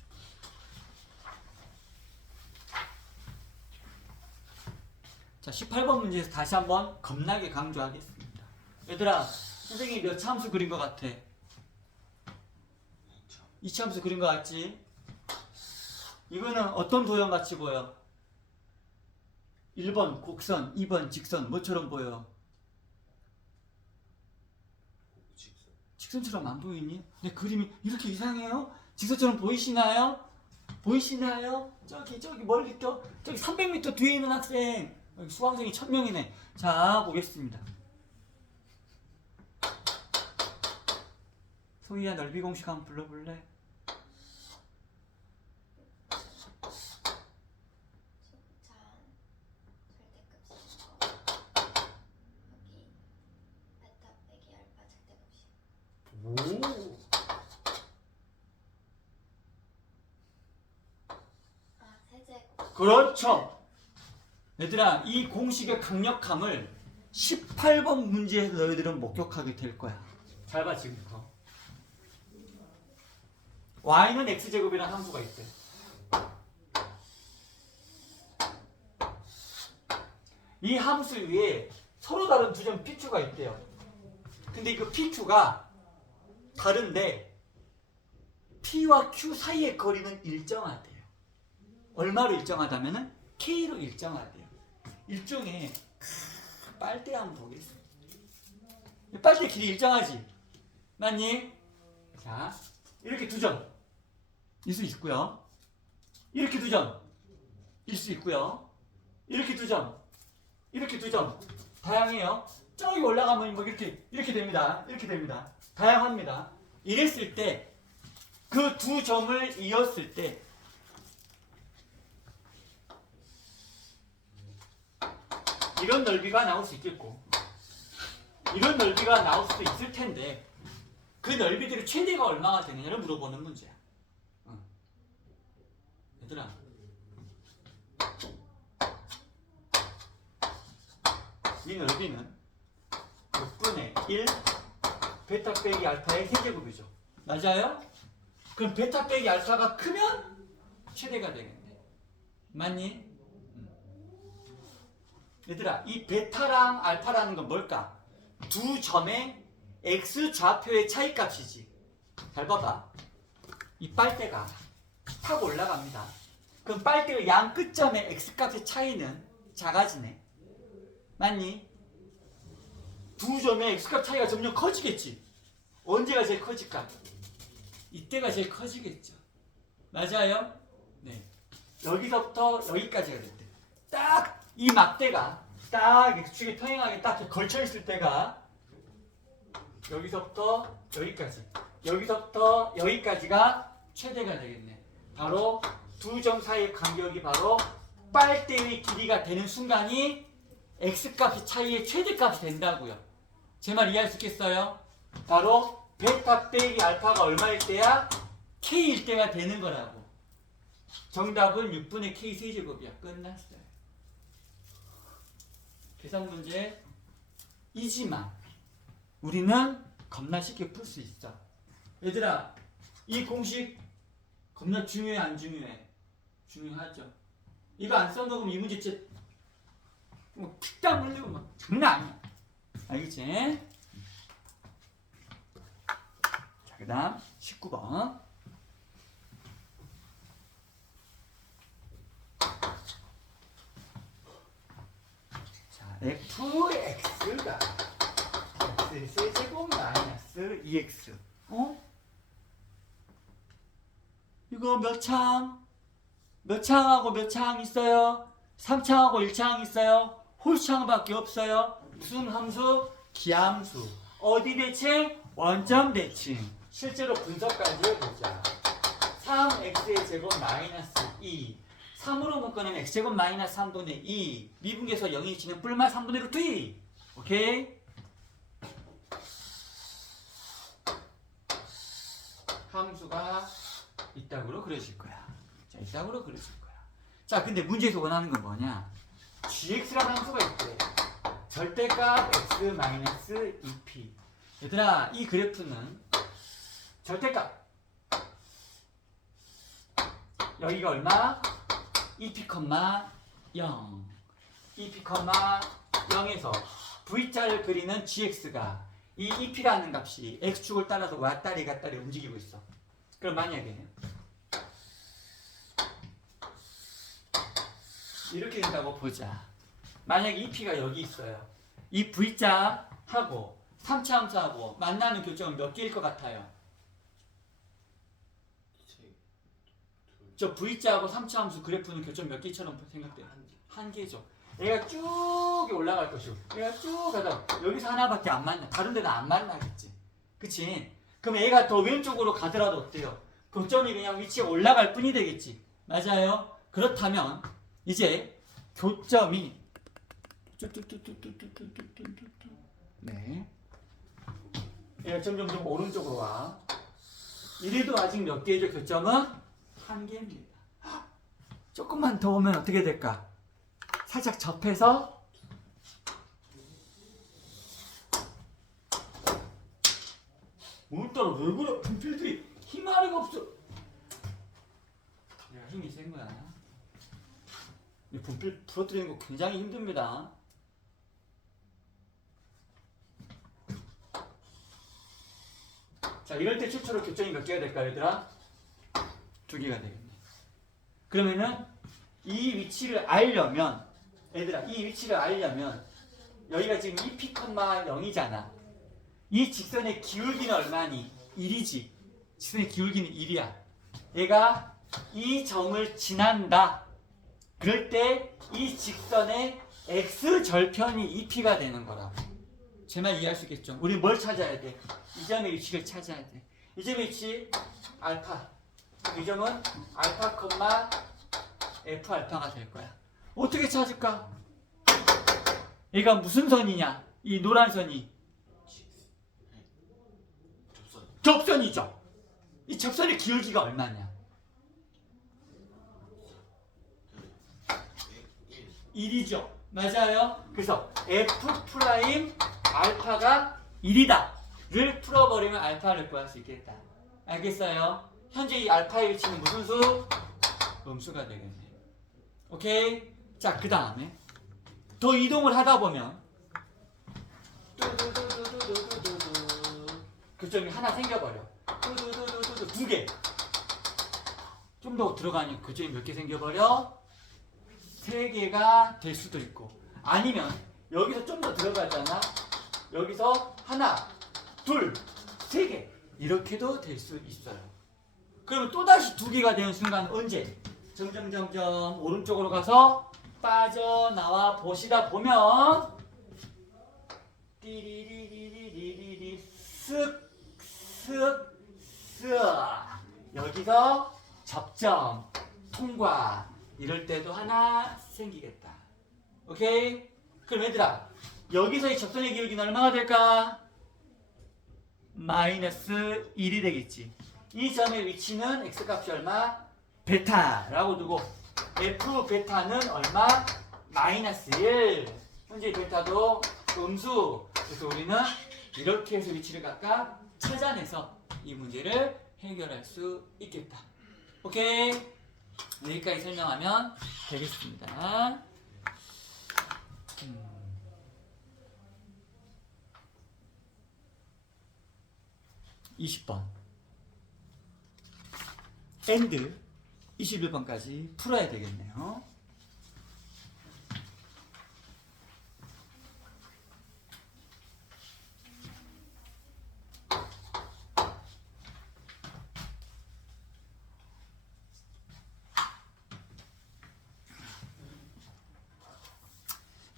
자, 18번 문제에서 다시 한번 겁나게 강조하겠습니다. 얘들아, 선생님이 몇 차 함수 그린 것 같아? 2차 함수 그린 것 같지? 이거는 어떤 도형같이 보여? 1번 곡선, 2번 직선, 뭐처럼 보여? 직선처럼 안 보이니? 내 그림이 이렇게 이상해요? 직선처럼 보이시나요? 보이시나요? 저기 멀리 저기 300m 뒤에 있는 학생, 여기 수강생이 1000명이네. 자, 보겠습니다. 소희야, 넓이 공식 한번 불러볼래? 오. 그렇죠. 얘들아, 이 공식의 강력함을 18번 문제에서 너희들은 목격하게 될 거야. 잘 봐, 지금부터. y는 x제곱이라는 함수가 있대. 이 함수 위에 서로 다른 두 점 pq가 있대요. 근데 그 pq가 다른데 p와 q 사이의 거리는 일정하대요. 얼마로 일정하다면은 k로 일정하대요. 일종의 빨대 한번 보겠습니다. 빨대 길이 일정하지? 맞니? 자, 이렇게 두 점 일 수 있고요. 이렇게 두 점 일 수 있고요. 이렇게 두 점, 이렇게 두 점 다양해요. 저기 올라가면 뭐 이렇게 됩니다. 이렇게 됩니다. 다양합니다. 이랬을 때 그 두 점을 이었을 때 이런 넓이가 나올 수 있겠고 이런 넓이가 나올 수도 있을 텐데 그 넓이들의 최대가 얼마가 되느냐를 물어보는 문제야. 얘들아, 이 넓이는 6분의 1 베타 빼기 알파의 세제곱이죠. 맞아요? 그럼 베타 빼기 알파가 크면 최대가 되겠네. 맞니? 얘들아, 이 베타랑 알파라는 건 뭘까? 두 점의 x 좌표의 차이값이지. 잘 봐봐. 이 빨대가 타고 올라갑니다. 그럼 빨대의 양 끝점의 x값의 차이는 작아지네. 맞니? 두 점의 x값 차이가 점점 커지겠지. 언제가 제일 커질까? 이때가 제일 커지겠죠. 맞아요? 네. 여기서부터 여기까지가 됐대. 딱 이 막대가 딱 X축에 평행하게 딱 걸쳐 있을 때가 여기서부터 여기까지, 여기서부터 여기까지가 최대가 되겠네. 바로 두 점 사이의 간격이 바로 빨대의 길이가 되는 순간이 X값이 차이의 최대값이 된다고요. 제 말 이해할 수 있겠어요? 바로 베타 빼기 알파가 얼마일 때야? K일 때가 되는 거라고. 정답은 6분의 K 세제곱이야. 끝났어요. 계산 문제이지만 우리는 겁나 쉽게 풀 수 있어. 얘들아, 이 공식 겁나 중요해, 안 중요해? 중요하죠. 이거 안 써먹으면 이 문제 진짜 뭐 피땀 흘리고 막 장난 아니야. 알겠지? 자, 그 다음 19번. fx가 x세제곱 마이너스 2x 이거 몇 참? 몇 차항하고 몇 차항 있어요? 3차항하고 1차항 있어요? 홀차항밖에 없어요. 무슨 함수? 기함수. 어디 대칭? 원점 대칭. 실제로 분석까지 해보자. 3x의 제곱 마이너스 2. 3으로 묶어낸 x제곱 마이너스 3분의 2. 미분계에서 0이 지는 뿔만 3분의 루트 2. 오케이? 함수가 이따구로 그려질 거야. 자, 이따구로 그려질 거야. 자, 근데 문제에서 원하는 건 뭐냐? gx라는 함수가 있대. 절대값 x-2p. 얘들아, 이 그래프는 절대값. 여기가 얼마? 2p, 0. 2p, 0에서 v자를 그리는 gx가 이 2p라는 값이 x축을 따라서 왔다리 갔다리 움직이고 있어. 그럼 만약에 이렇게 된다고 보자. 만약에 2p가 여기 있어요. 이 v자하고 3차 함수하고 만나는 교점은 몇 개일 것 같아요? 저 v자하고 3차 함수 그래프는 교점 몇 개처럼 생각돼요? 한 개죠. 얘가 쭉 올라갈 것이고 얘가 쭉 가다 여기서 하나밖에 안 만나. 다른 데는 안 만나겠지. 그치? 그럼 얘가 더 왼쪽으로 가더라도 어때요? 교점이 그냥 위치에 올라갈 뿐이 되겠지. 맞아요? 그렇다면 이제 교점이 네, 얘가 점점 오른쪽으로 와. 이래도 아직 몇 개죠? 교점은 한 개입니다. 조금만 더 오면 어떻게 될까? 살짝 접해서 오늘따라 왜 그래? 분필들이 힘아리가 없어. 내가 힘이 센 거야. 이 분필 부러뜨리는 거 굉장히 힘듭니다. 자, 이럴 때 최초로 교점이 몇 개가 될까요, 얘들아? 2개가 되겠네. 그러면은 이 위치를 알려면 얘들아, 이 위치를 알려면 여기가 지금 2p, 0이잖아. 이 직선의 기울기는 얼마니? 1이지. 직선의 기울기는 1이야. 얘가 이 점을 지난다. 그럴 때 이 직선의 x절편이 2p가 되는 거라고. 제 말 이해할 수 있겠죠? 우리 뭘 찾아야 돼? 이 점의 위치를 찾아야 돼. 이 점의 위치 알파. 이 점은 알파, f 알파가 될 거야. 어떻게 찾을까? 얘가 무슨 선이냐? 이 노란 선이 접선이죠. 이 접선의 기울기가 얼마냐? 1이죠. 맞아요. 그래서 f 프라임 알파가 1이다를 풀어버리면 알파를 구할 수 있겠다. 알겠어요? 현재 이 알파의 위치는 무슨 수? 음수가 되겠네. 오케이? 자, 그 다음에 더 이동을 하다 보면 교점이 하나 생겨버려. 두 개. 좀 더 들어가니 교점이 몇 개 생겨버려? 3개가 될 수도 있고, 아니면 여기서 좀 더 들어가잖아. 여기서 하나, 둘, 3개 이렇게도 될 수 있어요. 그러면 또다시 2개가 되는 순간 언제? 점점 오른쪽으로 가서 빠져나와 보시다 보면 띠리리리리리리 쓱쓱쓱 여기서 접점 통과. 이럴 때도 하나 생기겠다. 오케이? 그럼 얘들아, 여기서 이 접선의 기울기는 얼마가 될까? 마이너스 1이 되겠지. 이 점의 위치는 x값이 얼마? 베타라고 두고 f 베타는 얼마? 마이너스 1. 현재 베타도 음수. 그래서 우리는 이렇게 해서 위치를 각각 찾아내서 이 문제를 해결할 수 있겠다. 오케이? 여기까지 설명하면 되겠습니다. 20번 and 21번까지 풀어야 되겠네요.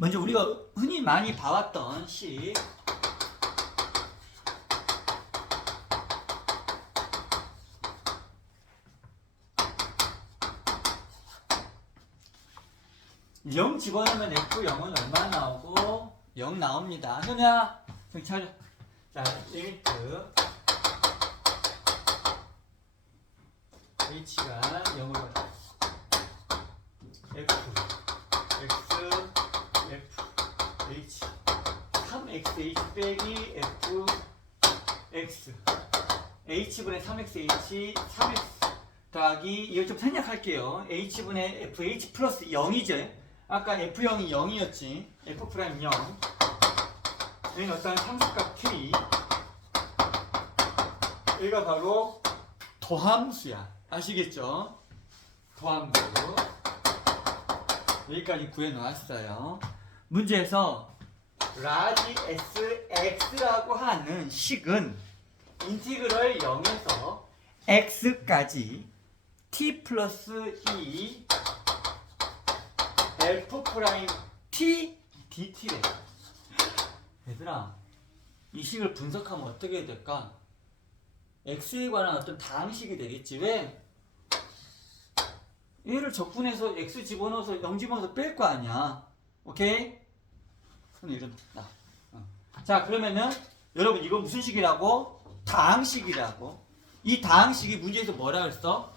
먼저 우리가 흔히 많이 봐왔던 식. 영 집어넣으면 F0은 얼마 나오고? 0 나옵니다. 현우야, 정신 차려. 자, 리미트 H가 0으로 F, X, F, H 3X, H 빼기 F, X H분의 3X, 3X 더하기 이거 좀 생략할게요. H분의 FH 플러스 0이죠. 아까 F0이 0이었지. F 프라임 0. 여기는 어떤 상수값 K. 여기가 바로 도함수야. 아시겠죠? 도함수. 여기까지 구해놓았어요. 문제에서 라지 SX라고 하는 식은 인티그럴 0에서 X까지 T 플러스 E F 프라임 T DT래. 얘들아, 이 식을 분석하면 어떻게 될까? X에 관한 어떤 다항식이 되겠지. 왜? 얘를 적분해서 X 집어넣어서 0 집어넣어서 뺄 거 아니야. 오케이? 손을 일어나. 자, 그러면은 여러분 이건 무슨 식이라고? 다항식이라고. 이 다항식이 문제에서 뭐라 그랬어?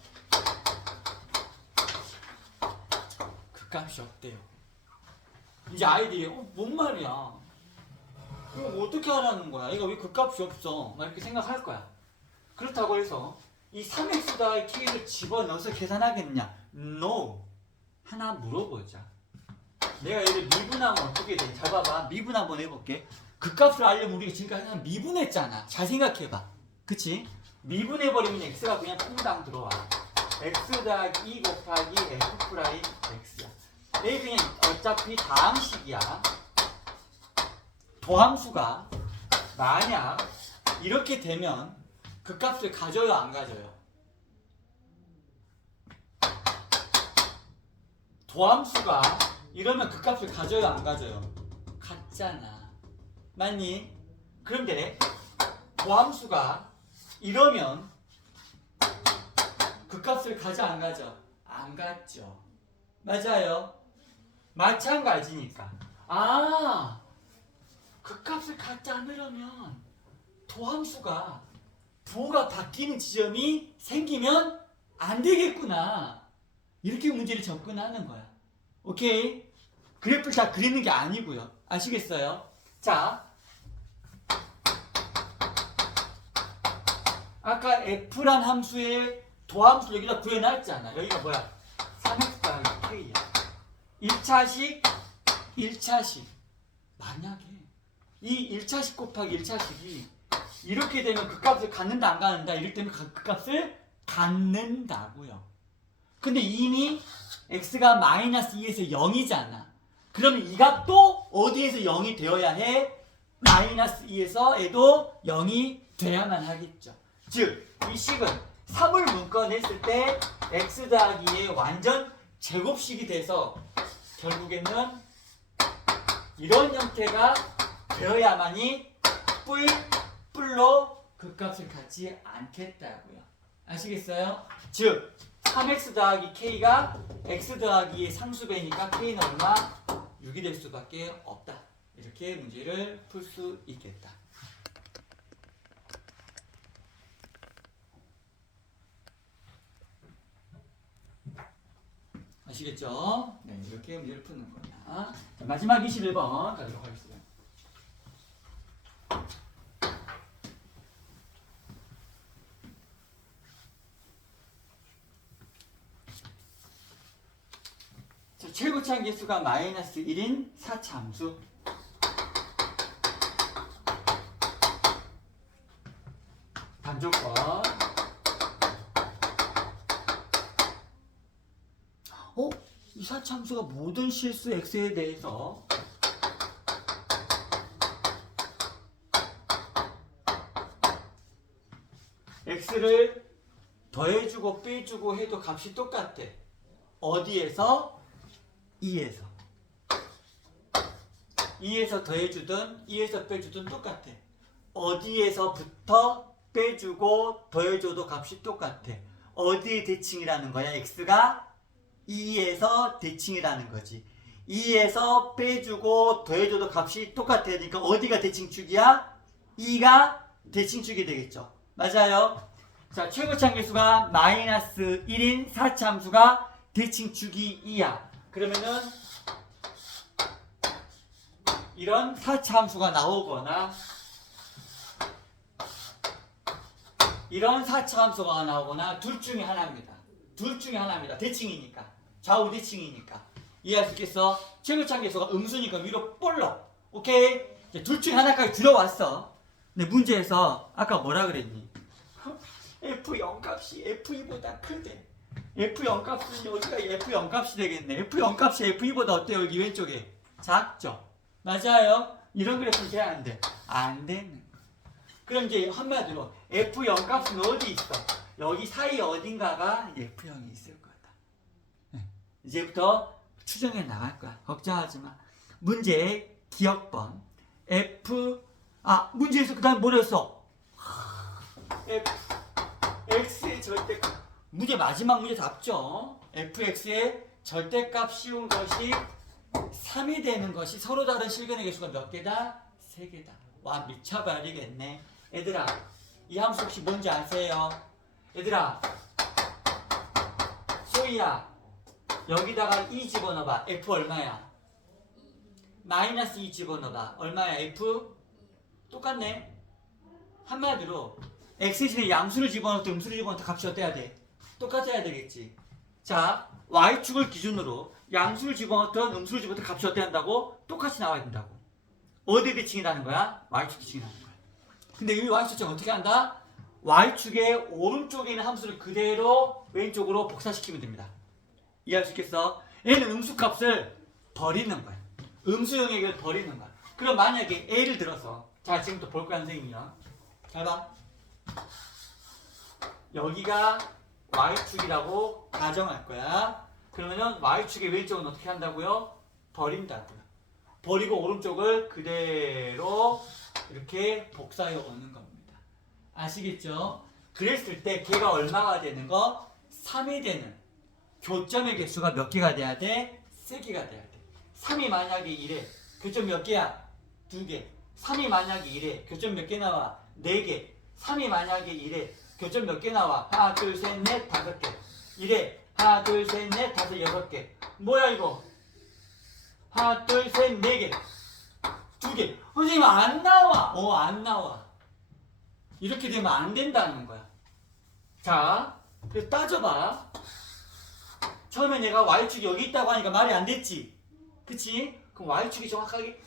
그 값이 없대요. 이제 아이들이 뭔 말이야? 그럼 어떻게 하라는 거야? 얘가 왜 그 값이 없어? 막 이렇게 생각할 거야. 그렇다고 해서 이 3x다 k를 집어넣어서 계산하겠냐? No. 하나 물어보자. 내가 얘를 미분하면 어떻게 돼? 잘 봐봐. 미분 한번 해볼게. 그 값을 알려면 우리가 지금까지 그냥 미분했잖아. 잘 생각해봐. 그치? 미분해버리면 x가 그냥 퐁당 들어와. x 더하기 2 곱하기 f 프라임 x야. 얘 그냥 어차피 다항식이야. 도함수가 만약 이렇게 되면 그 값을 가져요, 안 가져요? 도함수가 이러면 그 값을 가져요, 안 가져요? 같잖아. 맞니? 그런데 도함수가 이러면 그 값을 가져, 안 가져? 안 갔죠. 맞아요. 마찬가지니까. 아, 그 값을 갖지 않으려면 도함수가 부호가 바뀌는 지점이 생기면 안 되겠구나. 이렇게 문제를 접근하는 거야. 오케이? 그래프를 다 그리는 게 아니고요. 아시겠어요? 자, 아까 f란 함수의 도함수 여기다 구해놨잖아. 여기가 뭐야? 3x 더하기 k야. 1차식. 만약에 이 1차식 곱하기 1차식이 이렇게 되면 그 값을 갖는다, 안 갖는다? 이럴 때는 그 값을 갖는다고요. 근데 이미 x가 마이너스 2에서 0이잖아. 그러면 이 값도 어디에서 0이 되어야 해? 마이너스 2에서 얘도 0이 돼야만 하겠죠. 즉, 이 식은 3을 문건했을 때 x 더하기 2의 완전 제곱식이 돼서 결국에는 이런 형태가 되어야만이 뿔로 그 값을 갖지 않겠다고요. 아시겠어요? 즉 3x 더하기 k가 x 더하기의 상수배니까 k는 얼마? 6이 될 수밖에 없다. 이렇게 문제를 풀 수 있겠다. 아시겠죠? 네, 이렇게 문제를 푸는 거야. 자, 마지막 21번 가도록 하겠습니다. 자, 최고차항 개수가 마이너스 1인 4차 함수. 단조건. 이 4차 함수가 모든 실수 x에 대해서 x를 더해주고 빼주고 해도 값이 똑같대. 어디에서? 2에서. 2에서 더해주든 2에서 빼주든 똑같아. 어디에서부터 빼주고 더해줘도 값이 똑같아. 어디의 대칭이라는 거야? x가 2에서 대칭이라는 거지. 2에서 빼주고 더해줘도 값이 똑같아야 되니까 어디가 대칭축이야? 2가 대칭축이 되겠죠. 맞아요. 자, 최고차함계수가 마이너스 1인 4차 함수가 대칭축이 2야. 그러면은 이런 4차 함수가 나오거나 이런 4차 함수가 나오거나 둘 중에 하나입니다. 둘 중에 하나입니다. 대칭이니까. 좌우 대칭이니까. 이해할 수 있겠어? 최고차함계수가 음수니까 위로 볼록. 오케이? 이제 둘 중에 하나까지 들어왔어. 근데 문제에서 아까 뭐라 그랬니? F0 값이 F2보다 크대. F0 값은 여기가 F0 값이 되겠네. F0 값이 F2보다 어때요? 여기 왼쪽에 작죠? 맞아요. 이런 그래프는 돼야 안 돼. 안 되는 거야. 그럼 이제 한마디로 F0 값은 어디 있어? 여기 사이 어딘가가 F0이 있을 거다. 이제부터 추정해 나갈 거야. 걱정하지 마. 문제 기억번 문제에서 그 다음 뭐랬어? X의 절대값. 문제 마지막 문제 답죠. fx의 절대값 씌운 것이 3이 되는 것이 서로 다른 실근의 개수가 몇 개다? 3개다. 와, 미쳐버리겠네. 얘들아, 이 함수 혹시 뭔지 아세요? 얘들아, 소희야, 여기다가 2 집어넣어봐. f 얼마야? 마이너스 2 집어넣어봐. 얼마야? f? 똑같네. 한마디로 x신에 양수를 집어넣을 때 음수를 집어넣을 때 값이 어때야 돼? 똑같아야 되겠지. 자, y축을 기준으로 양수를 집어넣든 음수를 집어넣을 때 값이 어때야 한다고? 똑같이 나와야 된다고. 어디 대칭이라는 거야? y축 대칭이라는 거야. 근데 이 y축 대칭 어떻게 한다? y축의 오른쪽에 있는 함수를 그대로 왼쪽으로 복사시키면 됩니다. 이해할 수 있겠어? 얘는 음수값을 버리는 거야. 음수 영역을 버리는 거야. 그럼 만약에 a를 들어서, 자, 지금부터 볼 거야, 선생님이요. 잘 봐. 여기가 y축이라고 가정할 거야. 그러면은 y축의 왼쪽은 어떻게 한다고요? 버린다고요. 버리고 오른쪽을 그대로 이렇게 복사해 오는 겁니다. 아시겠죠? 그랬을 때 걔가 얼마가 되는 거? 3이 되는 교점의 개수가 몇 개가 돼야 돼? 3개가 돼야 돼. 3이 만약에 1에 교점 몇 개야? 2개. 3이 만약에 1에 교점 몇 개 나와? 4개. 3이 만약에 1에 교점 몇 개 나와? 하나, 둘, 셋, 넷, 5개. 1에 하나, 둘, 셋, 넷, 5, 6개. 뭐야 이거? 하나, 둘, 셋, 4개. 2개. 선생님 안 나와. 안 나와. 이렇게 되면 안 된다는 거야. 자, 그래서 따져봐. 처음에 내가 y축이 여기 있다고 하니까 말이 안 됐지? 그치? 그럼 y축이 정확하게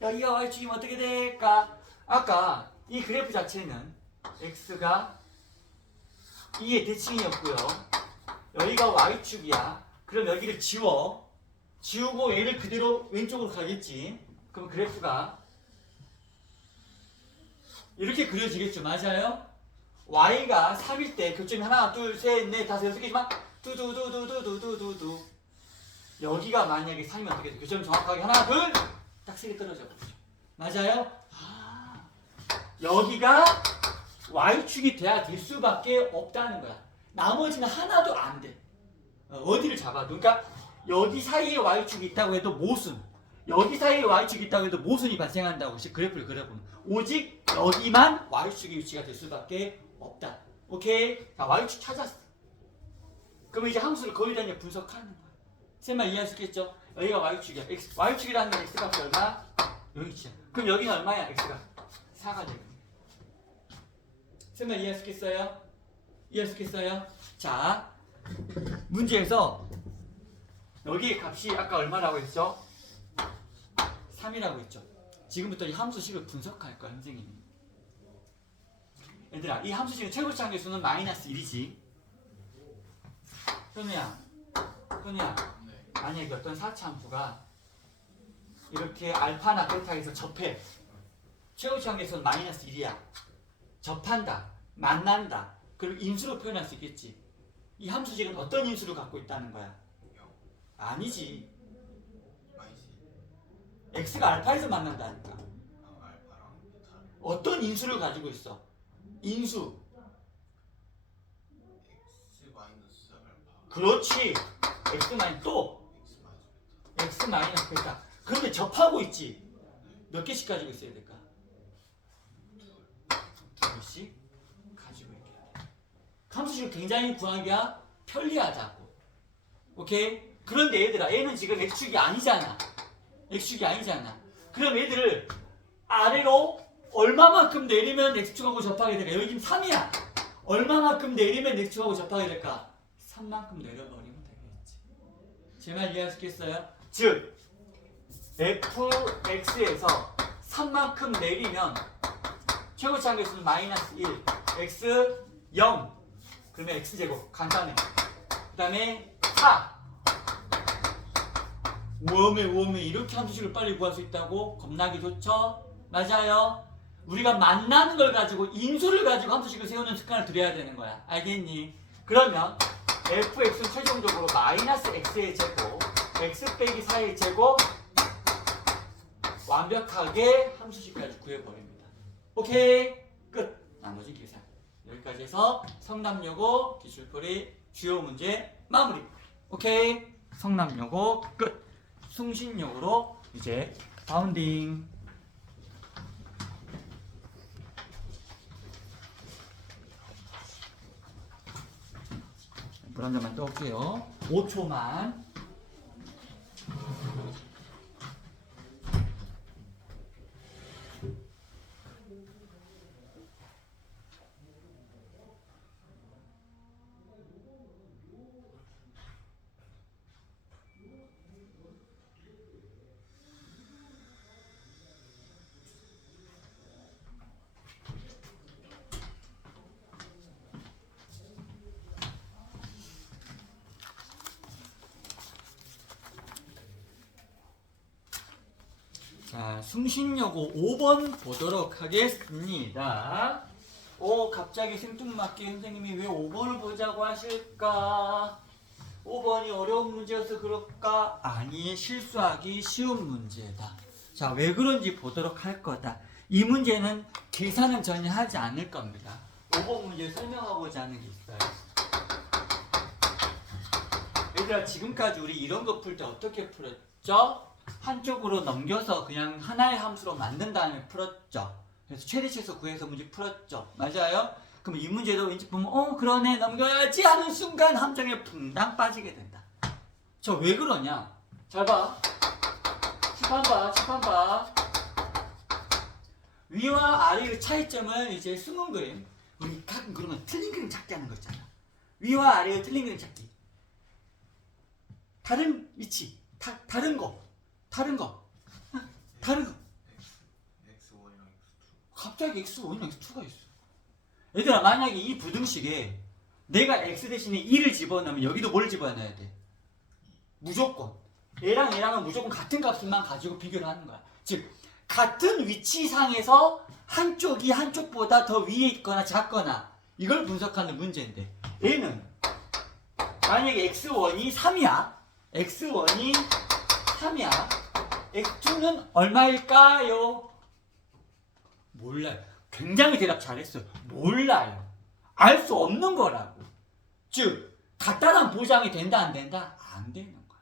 여기가 y축이면 어떻게 될까? 아까 이 그래프 자체는 x가 2의 대칭이었고요. 여기가 y축이야. 그럼 여기를 지우고 얘를 그대로 왼쪽으로 가겠지. 그럼 그래프가 이렇게 그려지겠죠. 맞아요? y가 3일 때 교점이 하나, 둘, 셋, 넷, 5, 6개지만 두두두두두두두두 여기가 만약에 3이면 어떻게 돼? 교점 정확하게 하나, 둘, 딱 3개 떨어져 버리죠. 맞아요? 여기가 y축이 돼야 될 수밖에 없다는 거야. 나머지는 하나도 안 돼. 어디를 잡아도. 그러니까 여기 사이에 y축이 있다고 해도 모순. 여기 사이에 y축이 있다고 해도 모순이 발생한다고 그래프를 그려보면 오직 여기만 y축의 위치가 될 수밖에 없다. 오케이? 자, y축 찾았어. 그러면 이제 함수를 거기다 이제 분석하는 거야. 쌤만 이해할 수 있겠죠? 여기가 y축이야. y축이라는 건 x값이 얼마? 여기지. 그럼 여기는 얼마야? x가 4가 되겠네. 쌤만 이해할 수 있겠어요? 이해할 수 있겠어요? 자, 문제에서 여기의 값이 아까 얼마라고 했죠? 3이라고 했죠. 지금부터 이 함수식을 분석할 거야, 선생님이. 얘들아, 이 함수식의 최고치 함수는 마이너스 1이지. 현우야, 네. 만약에 어떤 4차 함수가 이렇게 알파나 베타에서 접해. 최고치 함수는 마이너스 1이야. 접한다, 만난다. 그리고 인수로 표현할 수 있겠지. 이 함수식은 어떤 인수를 갖고 있다는 거야? 영. 아니지. 마이너스 x가 알파에서 만난다니까. 알파랑 베타를 어떤 인수를 가지고 있어? 인수. x 마이너스 알파 그렇지. x 마이너스 또 x 마이너스 베타 x 마이너스 베타. 그런데 접하고 있지. 몇 개씩 가지고 있어야 될까? 두 개씩 가지고 있게. 함수식을 굉장히 구하기가 편리하자고. 오케이? 그런데 얘들아, 얘는 지금 x축이 아니잖아. x축이 아니잖아. 그럼 얘들을 아래로 얼마만큼 내리면 x축하고 접하게 될까? 여기 지금 3이야. 얼마만큼 내리면 x축하고 접하게 될까? 3만큼 내려버리면 되겠지. 제 말 이해하시겠어요? 즉 fx에서 3만큼 내리면 최고치 한계수는 마이너스 1, x 0, 그러면 x제곱 간단해. 그 다음에 4. 우엄에 이렇게 함수식을 빨리 구할 수 있다고? 겁나게 좋죠? 맞아요. 우리가 만나는 걸 가지고 인수를 가지고 함수식을 세우는 습관을 들여야 되는 거야. 알겠니? 그러면 fx는 최종적으로 마이너스 x의 제곱, x 빼기 4의 제곱, 완벽하게 함수식까지 구해버립니다. 오케이? 끝. 나머지 계산. 여기까지 해서 성남여고 기출풀이 주요 문제 마무리. 오케이? 성남여고 끝. 숭신여고로 이제 바운딩. 물 한 잔만 떠올게요. 5초만. 자, 숭신여고 5번 보도록 하겠습니다. 갑자기 생뚱맞게 선생님이 왜 5번을 보자고 하실까? 5번이 어려운 문제여서 그럴까? 아니, 실수하기 쉬운 문제다. 자, 왜 그런지 보도록 할 거다. 이 문제는 계산은 전혀 하지 않을 겁니다. 5번 문제 설명하고자 하는 게 있어요. 얘들아, 지금까지 우리 이런 거 풀 때 어떻게 풀었죠? 한쪽으로 넘겨서 그냥 하나의 함수로 만든 다음에 풀었죠. 그래서 최대치에서 구해서 문제 풀었죠. 맞아요? 그럼 이 문제도 왠지 보면 그러네 넘겨야지 하는 순간 함정에 붕당 빠지게 된다. 저 왜 그러냐? 잘 봐. 칠판 봐. 위와 아래의 차이점을 이제 숨은 그림. 우리 가끔 그러면 틀린 그림 찾기 하는 거 있잖아. 위와 아래의 틀린 그림 찾기. 다른 위치, 다른 거. x1이랑 x2 갑자기 x1이랑 x2가 있어. 얘들아, 만약에 이 부등식에 내가 x 대신에 2를 집어넣으면 여기도 뭘 집어넣어야 돼? 무조건. 얘랑은 무조건 같은 값만 가지고 비교를 하는 거야. 즉, 같은 위치상에서 한쪽이 한쪽보다 더 위에 있거나 작거나 이걸 분석하는 문제인데, 얘는 만약에 x1이 3이야. x1이 3이야. x2는 얼마일까요? 몰라요. 굉장히 대답 잘했어요. 몰라요. 알 수 없는 거라고. 즉, 같다란 보장이 된다 안 된다? 안 되는 거야.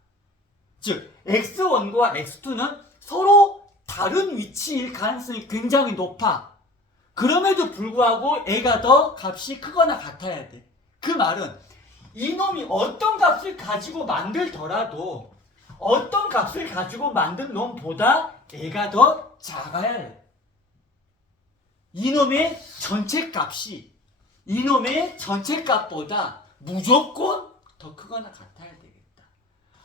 즉, x1과 x2는 서로 다른 위치일 가능성이 굉장히 높아. 그럼에도 불구하고 애가 더 값이 크거나 같아야 돼. 그 말은 이놈이 어떤 값을 가지고 만들더라도 어떤 값을 가지고 만든 놈보다 애가 더 작아야 해. 이놈의 전체 값보다 무조건 더 크거나 같아야 되겠다.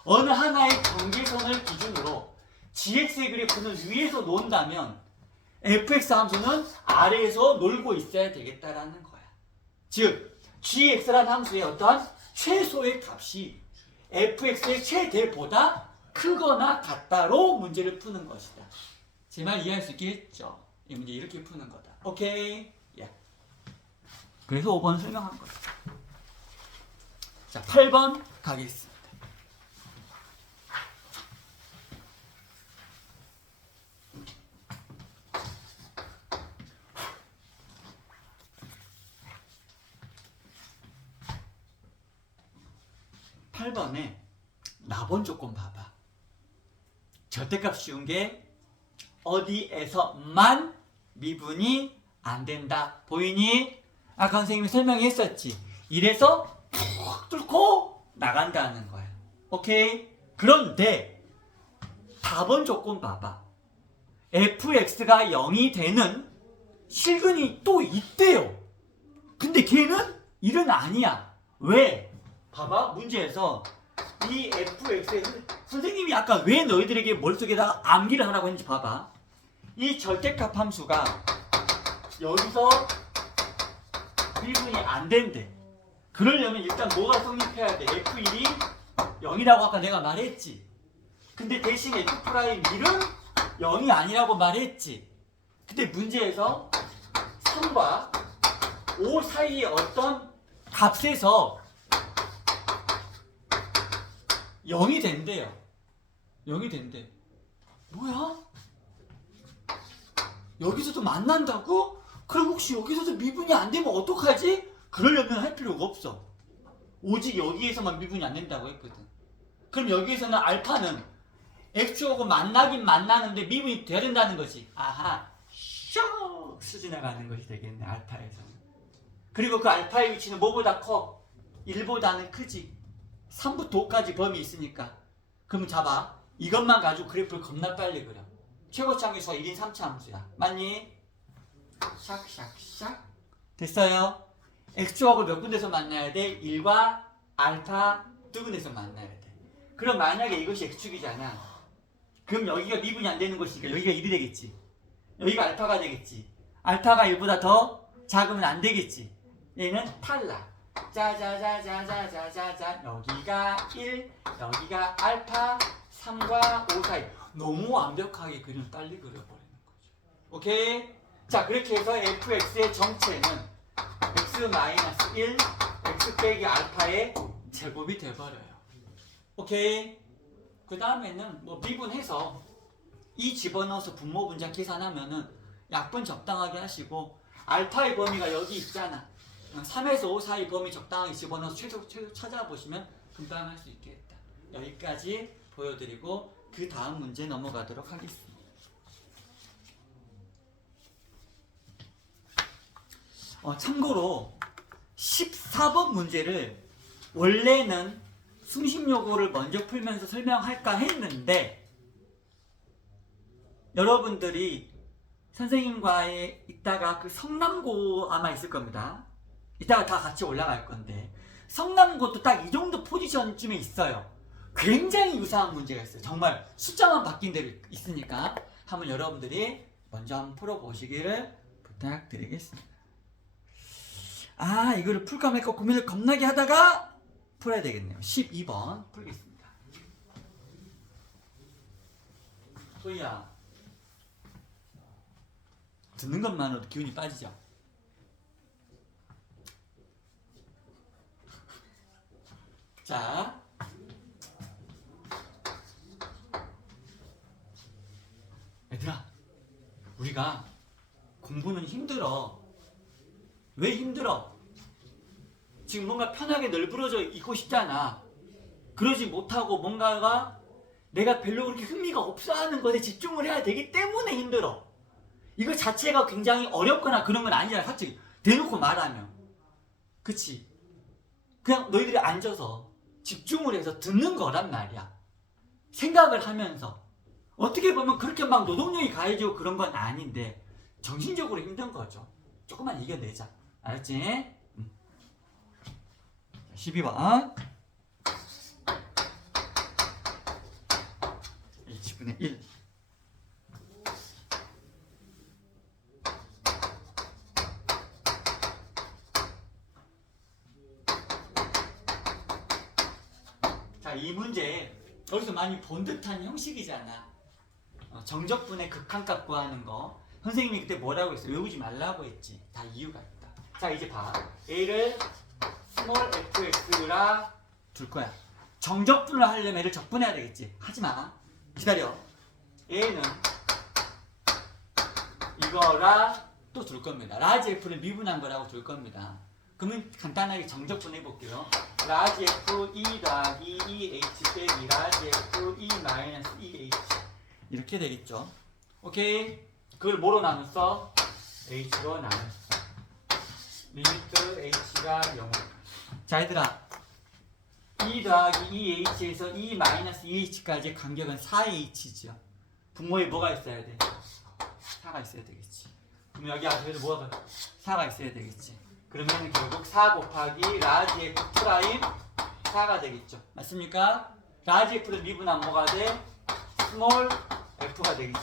어느 하나의 경계선을 기준으로 gx의 그래프는 위에서 논다면 fx 함수는 아래에서 놀고 있어야 되겠다라는 거야. 즉, gx라는 함수의 어떠한 최소의 값이 fx의 최대보다 크거나 같다로 문제를 푸는 것이다. 제 말 이해할 수 있겠죠? 이 문제 이렇게 푸는 거다. 오케이? 예. 그래서 5번 설명한 거다. 자, 8번 가겠습니다. 8번에 나번 조건 봐봐. 절대값 쉬운 게 어디에서만 미분이 안 된다. 보이니? 아까 선생님이 설명했었지. 이래서 푹 뚫고 나간다는 거야. 오케이? 그런데 4번 조건 봐봐. fx가 0이 되는 실근이 또 있대요. 근데 걔는 1은 아니야. 왜? 봐봐. 문제에서 이 fx에 선생님이 아까 왜 너희들에게 머릿속에다가 암기를 하라고 했는지 봐봐. 이 절대값 함수가 여기서 미분이 안 된대. 그러려면 일단 뭐가 성립해야 돼? f1이 0이라고 아까 내가 말했지. 근데 대신 f'1은 0이 아니라고 말했지. 근데 문제에서 3과 5 사이의 어떤 값에서 0이 된대요. 0이 된대. 뭐야? 여기서도 만난다고? 그럼 혹시 여기서도 미분이 안 되면 어떡하지? 그러려면 할 필요가 없어. 오직 여기에서만 미분이 안 된다고 했거든. 그럼 여기에서는 알파는 x하고 만나긴 만나는데 미분이 돼야 된다는 거지. 아하, 슉 스지나가는 것이 되겠네. 알파에서는. 그리고 그 알파의 위치는 뭐보다 커? 1보다는 크지. 3부터 5까지 범위 있으니까. 그럼 잡아. 이것만 가지고 그래프를 겁나 빨리 그려. 최고치 함수가 1인 3차 함수야. 맞니? 샥샥샥. 됐어요? x축하고 몇 군데서 만나야 돼? 1과 알파 두 군데서 만나야 돼. 그럼 만약에 이것이 x축이잖아. 그럼 여기가 미분이 안 되는 것이니까 여기가 1이 되겠지. 여기가 알파가 되겠지. 알파가 1보다 더 작으면 안 되겠지. 얘는 탈락. 짜자자자자자자자. 여기가 1, 여기가 알파, 3과 5 사이. 너무 완벽하게 그림 빨리 그려버리는 거죠. 오케이? 자, 그렇게 해서 fx의 정체는 x-1, x 빼기 알파의 제곱이 돼버려요. 오케이? 그 다음에는 뭐 미분해서 이 집어넣어서 분모 분자 계산하면은 약분 적당하게 하시고 알파의 범위가 여기 있잖아. 3에서 5 사이 범위 적당하게 집어넣어서 최소 찾아보시면 금방 할 수 있겠다. 여기까지 보여드리고 그 다음 문제 넘어가도록 하겠습니다. 참고로 14번 문제를 원래는 승심 요구를 먼저 풀면서 설명할까 했는데 여러분들이 선생님과의 이따가 그 성남고 아마 있을 겁니다. 이따가 다 같이 올라갈 건데 성남고도 딱 이 정도 포지션쯤에 있어요. 굉장히 유사한 문제가 있어요. 정말 숫자만 바뀐 대로 있으니까 한번 여러분들이 먼저 한번 풀어보시기를 부탁드리겠습니다. 아, 이거를 풀까 말까 고민을 겁나게 하다가 풀어야 되겠네요. 12번 풀겠습니다. 소희야, 듣는 것만으로도 기운이 빠지죠? 자, 얘들아, 우리가 공부는 힘들어. 왜 힘들어? 지금 뭔가 편하게 널브러져 있고 싶잖아. 그러지 못하고 뭔가가 내가 별로 그렇게 흥미가 없어 하는 것에 집중을 해야 되기 때문에 힘들어. 이거 자체가 굉장히 어렵거나 그런 건 아니잖아. 솔직히 대놓고 말하면. 그치? 그냥 너희들이 앉아서 집중을 해서 듣는 거란 말이야. 생각을 하면서. 어떻게 보면 그렇게 막 노동력이 가해지고 그런 건 아닌데 정신적으로 힘든 거죠. 조금만 이겨내자. 알았지? 12번 20분의 1. 자, 이 문제 여기서 많이 본 듯한 형식이잖아. 정적분의 극한값 구하는 거. 선생님이 그때 뭐라고 했어? 외우지 말라고 했지. 다 이유가 있다. 자, 이제 봐. A를 스몰 fx라 둘 거야. 정적분을 하려면 얘를 적분해야 되겠지. 하지마. 기다려. A는 이거라 또 둘 겁니다. 라지 f를 미분한 거라고 둘 겁니다. 그러면 간단하게 정적분 해볼게요. 라지 F E 더하기 EH 빼기 라지 F E 마이너스 EH 이렇게 되겠죠. 오케이? 그걸 뭐로 나눴어? H로 나눴어. 리미트 H가 0. 자 얘들아, E 더하기 EH에서 E 마이너스 EH까지의 간격은 4H죠. 분모에 뭐가 있어야 돼? 4가 있어야 되겠지. 그럼 여기 앞에도 뭐가 4가 있어야 되겠지. 그러면 결국 4 곱하기 라지 F 프라임 4가 되겠죠. 맞습니까? 라지 F를 미분하면 뭐가 돼? 스몰 F가 되겠지.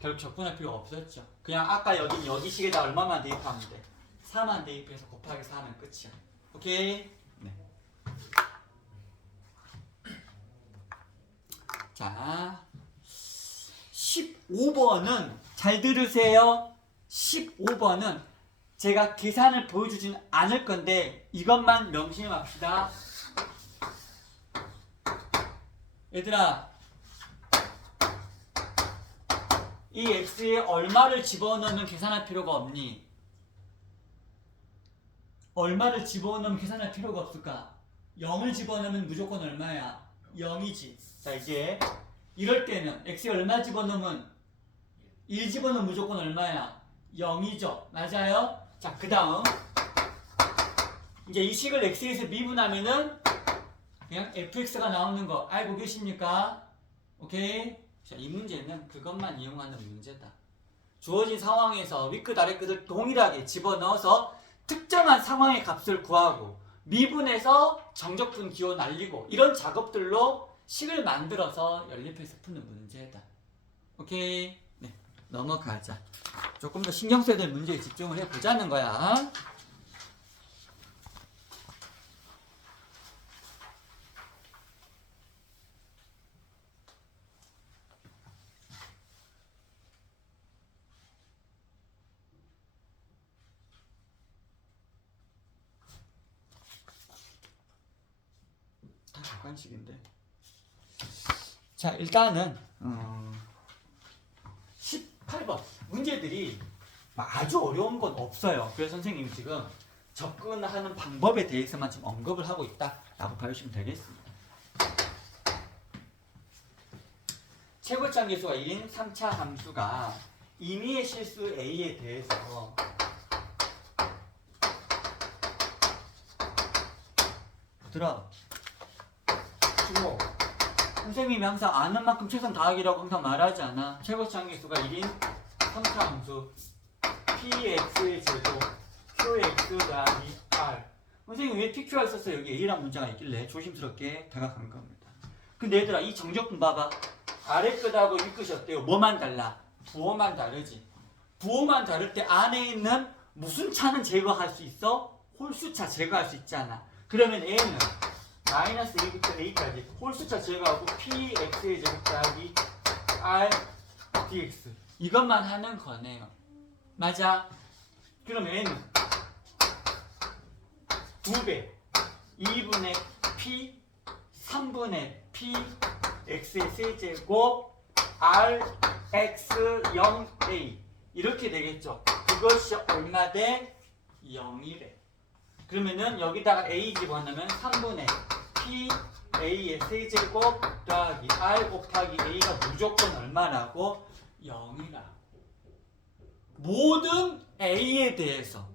결국 적분할 필요가 없었죠. 그냥 아까 여기 식에다 얼마만 대입하면 돼? 4만 대입해서 곱하기 4하면 끝이야. 오케이? 네. 자, 15번은 잘 들으세요. 15번은 제가 계산을 보여주진 않을 건데 이것만 명심합시다. 얘들아, 이 x에 얼마를 집어넣으면 계산할 필요가 없니? 얼마를 집어넣으면 계산할 필요가 없을까? 0을 집어넣으면 무조건 얼마야? 0이지. 자, 이제 이럴 때는 x에 얼마 집어넣으면 1 집어넣으면 무조건 얼마야? 0이죠. 맞아요? 자, 그 다음 이제 이 식을 x에서 미분하면은 그냥 fx가 나오는 거 알고 계십니까? 오케이? 자, 이 문제는 그것만 이용하는 문제다. 주어진 상황에서 윗끝 아랫끝을 동일하게 집어넣어서 특정한 상황의 값을 구하고 미분해서 정적분 기호 날리고 이런 작업들로 식을 만들어서 연립해서 푸는 문제다. 오케이? 네, 넘어가자. 조금 더 신경 써야 될 문제에 집중을 해보자는 거야. 다 객관식인데. 자, 일단은 18번 문제들이 아주 어려운 건 없어요. 그래서 선생님이 지금 접근하는 방법에 대해서만 좀 언급을 하고 있다라고 봐주시면 되겠습니다. 최고점 계수가 1인 3차 함수가 임의의 실수 A에 대해서 들어 주모 선생님이 항상 아는 만큼 최선 다하기라고 항상 말하지 않아. 최고점 계수가 1인 3차 함수 px의 제곱 qx 더하기 r. 선생님 왜 pqr 썼어? 여기 a란 문자가 있길래 조심스럽게 다가간 겁니다. 근데 얘들아, 이 정적분 봐봐. 아래끝하고 윗끝이 어때요? 뭐만 달라? 부호만 다르지. 부호만 다를 때 안에 있는 무슨 차는 제거할 수 있어? 홀수차 제거할 수 있잖아. 그러면 a는 마이너스 1부터 a까지 홀수차 제거하고 px의 제곱 더하기 r dx 이것만 하는 거네요. 맞아? 그럼 n은 2배 2분의 p 3분의 p x의 세제곱 r x 0a 이렇게 되겠죠. 그것이 얼마 돼? 0이래. 그러면은 여기다가 a 집어넣으면 3분의 p a의 세제곱 더하기 r 곱하기 a가 무조건 얼마라고? 0이라고. 모든 a에 대해서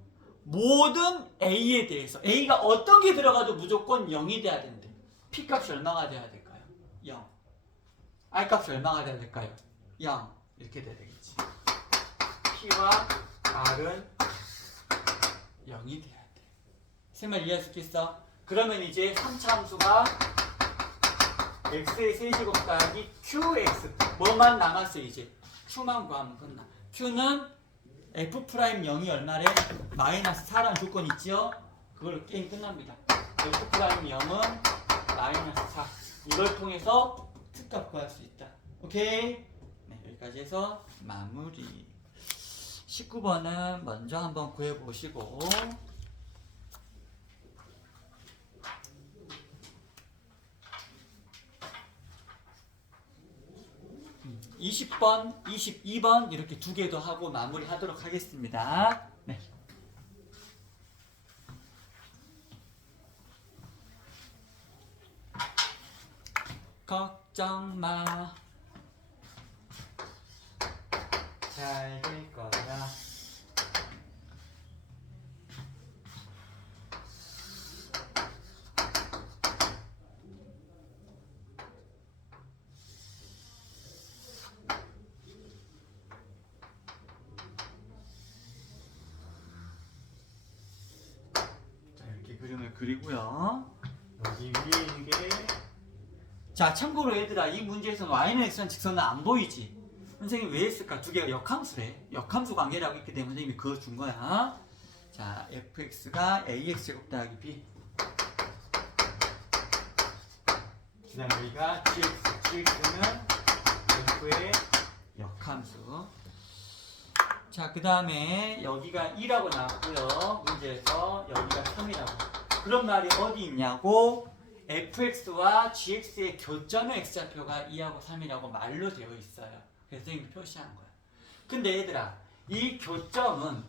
a가 어떤 게 들어가도 무조건 0이 돼야 된대. p 값이 얼마가 돼야 될까요? 0. r 값이 얼마가 돼야 될까요? 0. 이렇게 돼야 되겠지. p와 r은 0이 돼야 돼. 셈을 이해할 수 있겠어? 그러면 이제 3차 함수가 x의 세제곱 더하기 qx 뭐만 남았어 이제? q만 구하면 끝나. q는 f'0이 얼마래? 마이너스 4라는 조건 있죠? 그걸로 게임 끝납니다. f'0은 마이너스 4 이걸 통해서 특값 구할 수 있다. 오케이? 네, 여기까지 해서 마무리. 19번은 먼저 한번 구해보시고 20번, 22번 이렇게 두 개도 하고 마무리하도록 하겠습니다. 네. 걱정 마. 잘 될 거야. 자, 이렇게 그림을 그리고요. 여기 위에 있는 게, 자, 참고로 얘들아, 이 문제에서는 y는 x는 직선은 안 보이지. 선생님이 왜 했을까? 두 개가 역함수래. 역함수 관계라고 있기 때문에 선생님이 그거 준 거야. 자, fx가 ax 제곱 더하기 b. 그 다음에 여기가 gx는 f의 역함수. 자, 그 다음에 여기가 2라고 나왔고요. 문제에서 여기가 3이라고. 그런 말이 어디 있냐고? fx와 gx의 교점의 x좌표가 2하고 3이라고 말로 되어 있어요. 그래서 선생님이 표시한 거야. 근데 얘들아, 이 교점은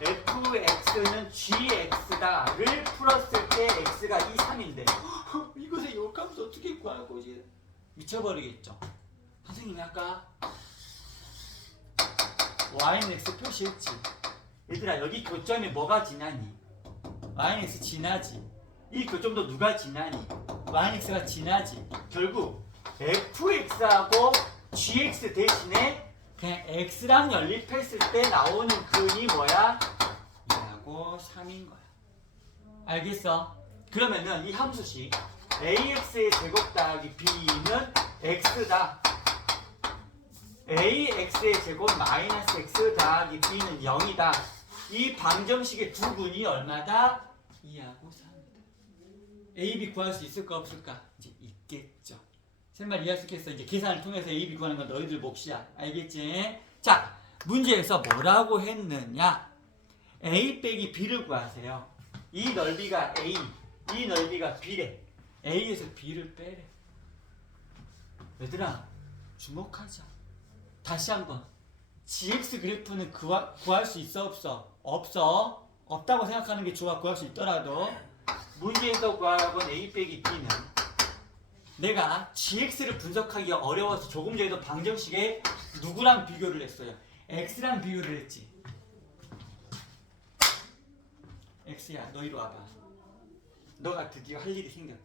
fx는 gx다를 풀었을 때 x가 2, 3인데 이것의 역함수 어떻게 구할 거지? 미쳐버리겠죠. 선생님이 아까 y는 x 표시했지. 얘들아, 여기 교점에 뭐가 지나니? y는 x 지나지. 이 교점도 누가 지나니? y는 x가 지나지. 결국 fx하고 gx 대신에 그냥 x랑 연립했을 때 나오는 근이 뭐야? 2하고 3인 거야. 알겠어? 그러면은 이 함수식 ax의 제곱 더하기 b는 x다. ax의 제곱 마이너스 x 더하기 b는 0이다. 이 방정식의 두 근이 얼마다? 2하고 3이다. a, b 구할 수 있을까 없을까? 이제 있겠죠. 셋말 이해할 수 있겠어. 이제 계산을 통해서 a, b 구하는 건 너희들 몫이야. 알겠지? 자, 문제에서 뭐라고 했느냐? a 빼기 b를 구하세요. 이 넓이가 a, 이 넓이가 b래. a에서 b를 빼래. 얘들아, 주목하자. 다시 한번. gx 그래프는 구할 수 있어 없어? 없어. 없다고 생각하는 게 좋아. 구할 수 있더라도 문제에서 구하라고 a 빼기 b는 내가 gx를 분석하기가 어려워서 조금 전에도 방정식에 누구랑 비교를 했어요? x랑 비교를 했지. x야, 너 이리 와봐. 너가 드디어 할 일이 생겼다.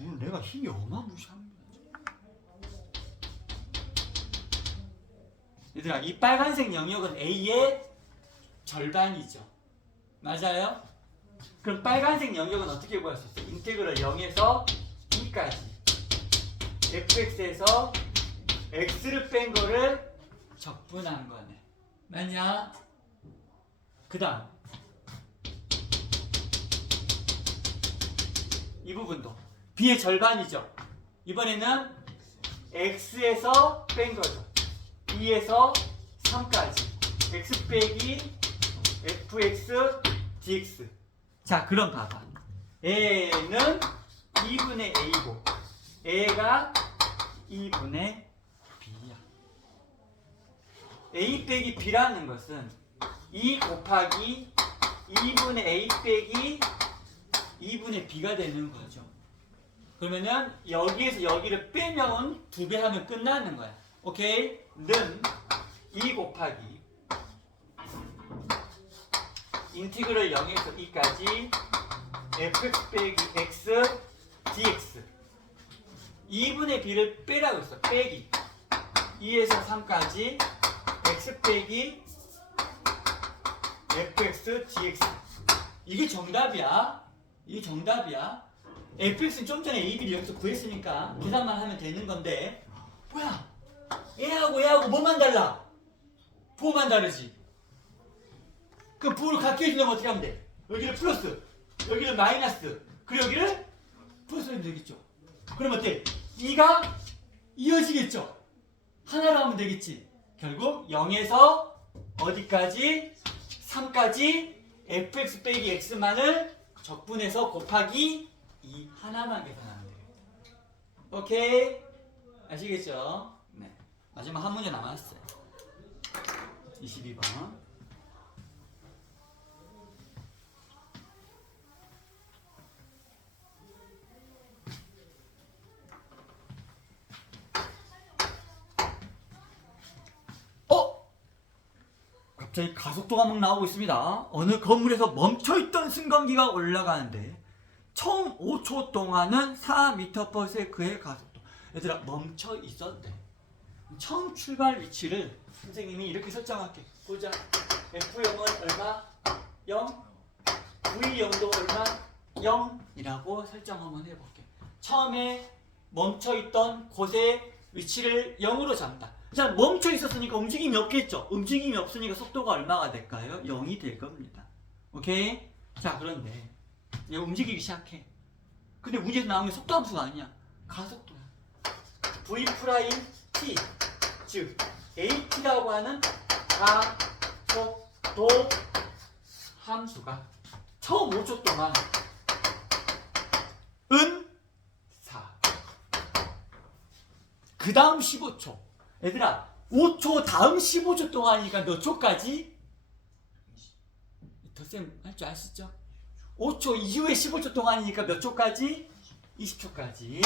오늘 내가 힘이 어마무시합니다. 얘들아, 이 빨간색 영역은 a의 절반이죠. 맞아요? 그럼 빨간색 영역은 어떻게 구할 수 있어요? 인테그럴 0에서 2까지 fx에서 x를 뺀 거를 적분한 거네. 맞냐? 그 다음 이 부분도 b의 절반이죠. 이번에는 x에서 뺀 거죠. 2에서 3까지 x 빼기 fx dx. 자, 그럼 봐봐. a는 2분의 a고 a가 2분의 b야. a 빼기 b라는 것은 2 곱하기 2분의 a 빼기 2분의 b가 되는 거죠. 그러면은 여기에서 여기를 빼면 2배 하면 끝나는 거야. 오케이? 는 2 곱하기 인티그럴 0에서 2까지 fx 빼기 x dx 2분의 b를 빼라고 했어. 빼기 2에서 3까지 x 빼기 fx dx. 이게 정답이야. 이게 정답이야. fx는 좀 전에 a, b를 여기서 구했으니까 계산만 하면 되는 건데 뭐야? 얘하고 뭐만 달라? 부호만 다르지. 그 부호를 같게 해주려면 어떻게 하면 돼? 여기를 플러스, 여기를 마이너스, 그리고 여기를 플러스 하면 되겠죠. 그럼 어때? 2가 이어지겠죠. 하나로 하면 되겠지. 결국 0에서 어디까지? 3까지 fx 빼기 x만을 적분해서 곱하기 2 하나만 계산하면 되겠다. 오케이? 아시겠죠? 네. 마지막 한 문제 남았어요. 22번. 갑자기 가속도가 막 나오고 있습니다. 어느 건물에서 멈춰있던 승강기가 올라가는데 처음 5초 동안은 4m/s의 가속도. 얘들아, 멈춰 있었대. 처음 출발 위치를 선생님이 이렇게 설정할게. 보자. F0은 얼마? 0. V0도 얼마? 0이라고 설정 한번 해볼게. 처음에 멈춰있던 곳의 위치를 0으로 잡는다. 자, 멈춰 있었으니까 움직임이 없겠죠. 움직임이 없으니까 속도가 얼마가 될까요? 0이 될 겁니다. 오케이? 자, 그런데 얘 움직이기 시작해. 근데 문제에서 나온 게 속도 함수가 아니야. 가속도야. V 프라임 t, 즉 at라고 하는 가속도 함수가 처음 5초 동안 은 4. 그 다음 15초. 얘들아, 5초 다음 15초 동안이니까 몇 초까지? 덧셈 할 줄 아시죠? 5초 이후에 15초 동안이니까 몇 초까지? 20초까지.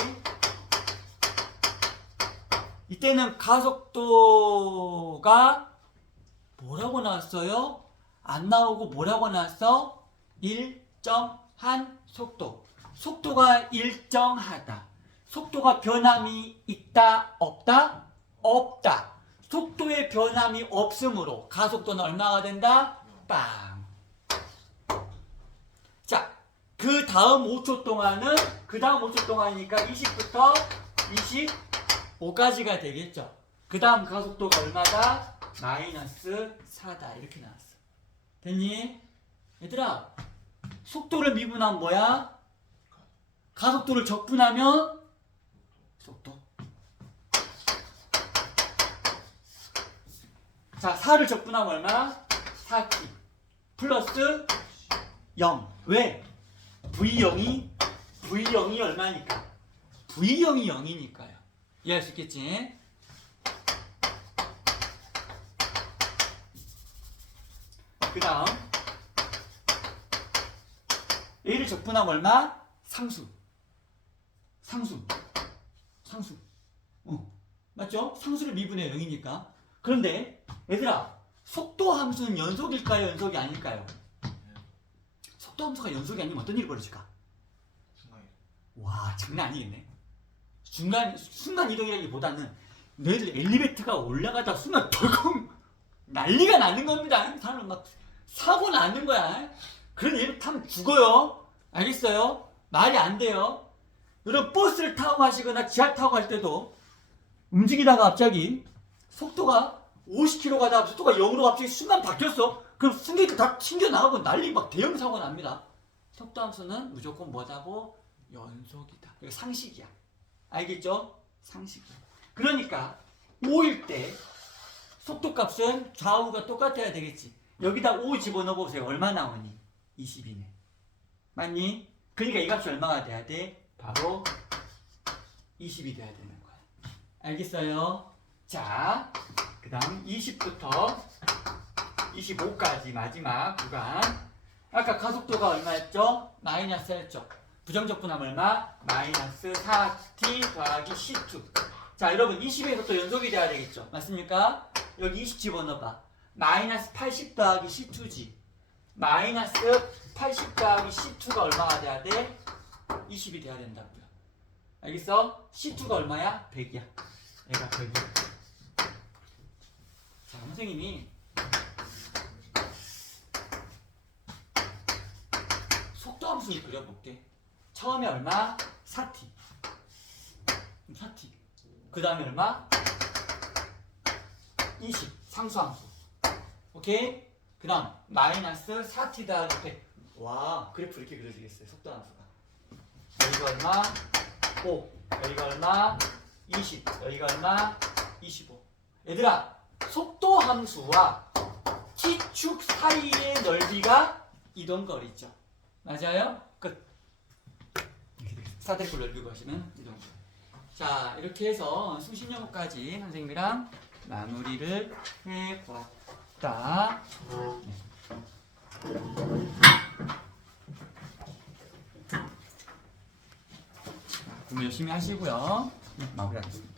이때는 가속도가 뭐라고 나왔어요? 안 나오고 뭐라고 나왔어? 일정한 속도. 속도가 일정하다. 속도가 변함이 있다, 없다? 없다. 속도의 변함이 없으므로 가속도는 얼마가 된다? 빵. 자, 그 다음 5초 동안은, 그 다음 5초 동안이니까 20부터 25까지가 되겠죠. 그 다음 가속도가 얼마다? 마이너스 4다. 이렇게 나왔어. 됐니? 얘들아, 속도를 미분하면 뭐야? 가속도를 적분하면 속도. 자, 4를 적분하면 얼마? 4t 플러스 0. 왜? V0이 얼마니까? V0이 0이니까요. 이해할 수 있겠지? 그 다음 A를 적분하면 얼마? 상수. 맞죠? 상수를 미분해 0이니까. 그런데 얘들아, 속도 함수는 연속일까요? 연속이 아닐까요? 속도 함수가 연속이 아니면 어떤 일이 벌어질까? 와, 장난 아니겠네. 순간 이동이라기보다는 너희들 엘리베이터가 올라가다 순간 덜컹 난리가 나는 겁니다. 사람 막 사고 나는 거야. 그런 엘리베이터 타면 죽어요. 알겠어요? 말이 안 돼요. 여러분, 버스를 타고 가시거나 지하 타고 갈 때도 움직이다가 갑자기 속도가 50km 가다가 속도가 0으로 갑자기 순간 바뀌었어. 그럼 승객들 다 튕겨나가고 난리 막 대형 사고 납니다. 속도 함수는 무조건 뭐다고? 연속이다. 이거 상식이야. 알겠죠? 상식이야. 그러니까 5일 때 속도값은 좌우가 똑같아야 되겠지. 여기다 5 집어넣어 보세요. 얼마 나오니? 20이네. 맞니? 그러니까 이 값이 얼마가 돼야 돼? 바로 20이 돼야 되는 거야. 알겠어요? 자, 그 다음 20부터 25까지 마지막 구간. 아까 가속도가 얼마였죠? 마이너스였죠. 부정적분하면 얼마? 마이너스 4t 더하기 c2. 자, 여러분 20에서 또 연속이 돼야 되겠죠? 맞습니까? 여기 20 집어넣어봐. 마이너스 80 더하기 c2지. 마이너스 80 더하기 c2가 얼마가 돼야 돼? 20이 돼야 된다고요. 알겠어? c2가 얼마야? 100이야. 얘가 100이야. 자, 선생님이 속도 함수를 그려볼게. 처음에 얼마? 4t. 4t. 그 다음에 얼마? 20. 상수함수. 오케이? 그 다음 마이너스 4t 더하기 100. 와, 그래프 이렇게 그려지겠어요. 속도 함수가. 여기가 얼마? 5. 여기가 얼마? 20. 여기가 얼마? 25. 얘들아, 속도 함수와 t축 사이의 넓이가 이동거리죠. 맞아요? 끝. 사대꼴 넓이 구하시면 이동거리. 자, 이렇게 해서 수신 영어까지 선생님이랑 마무리를 해보았다. 공부 열심히 하시고요. 마무리하겠습니다.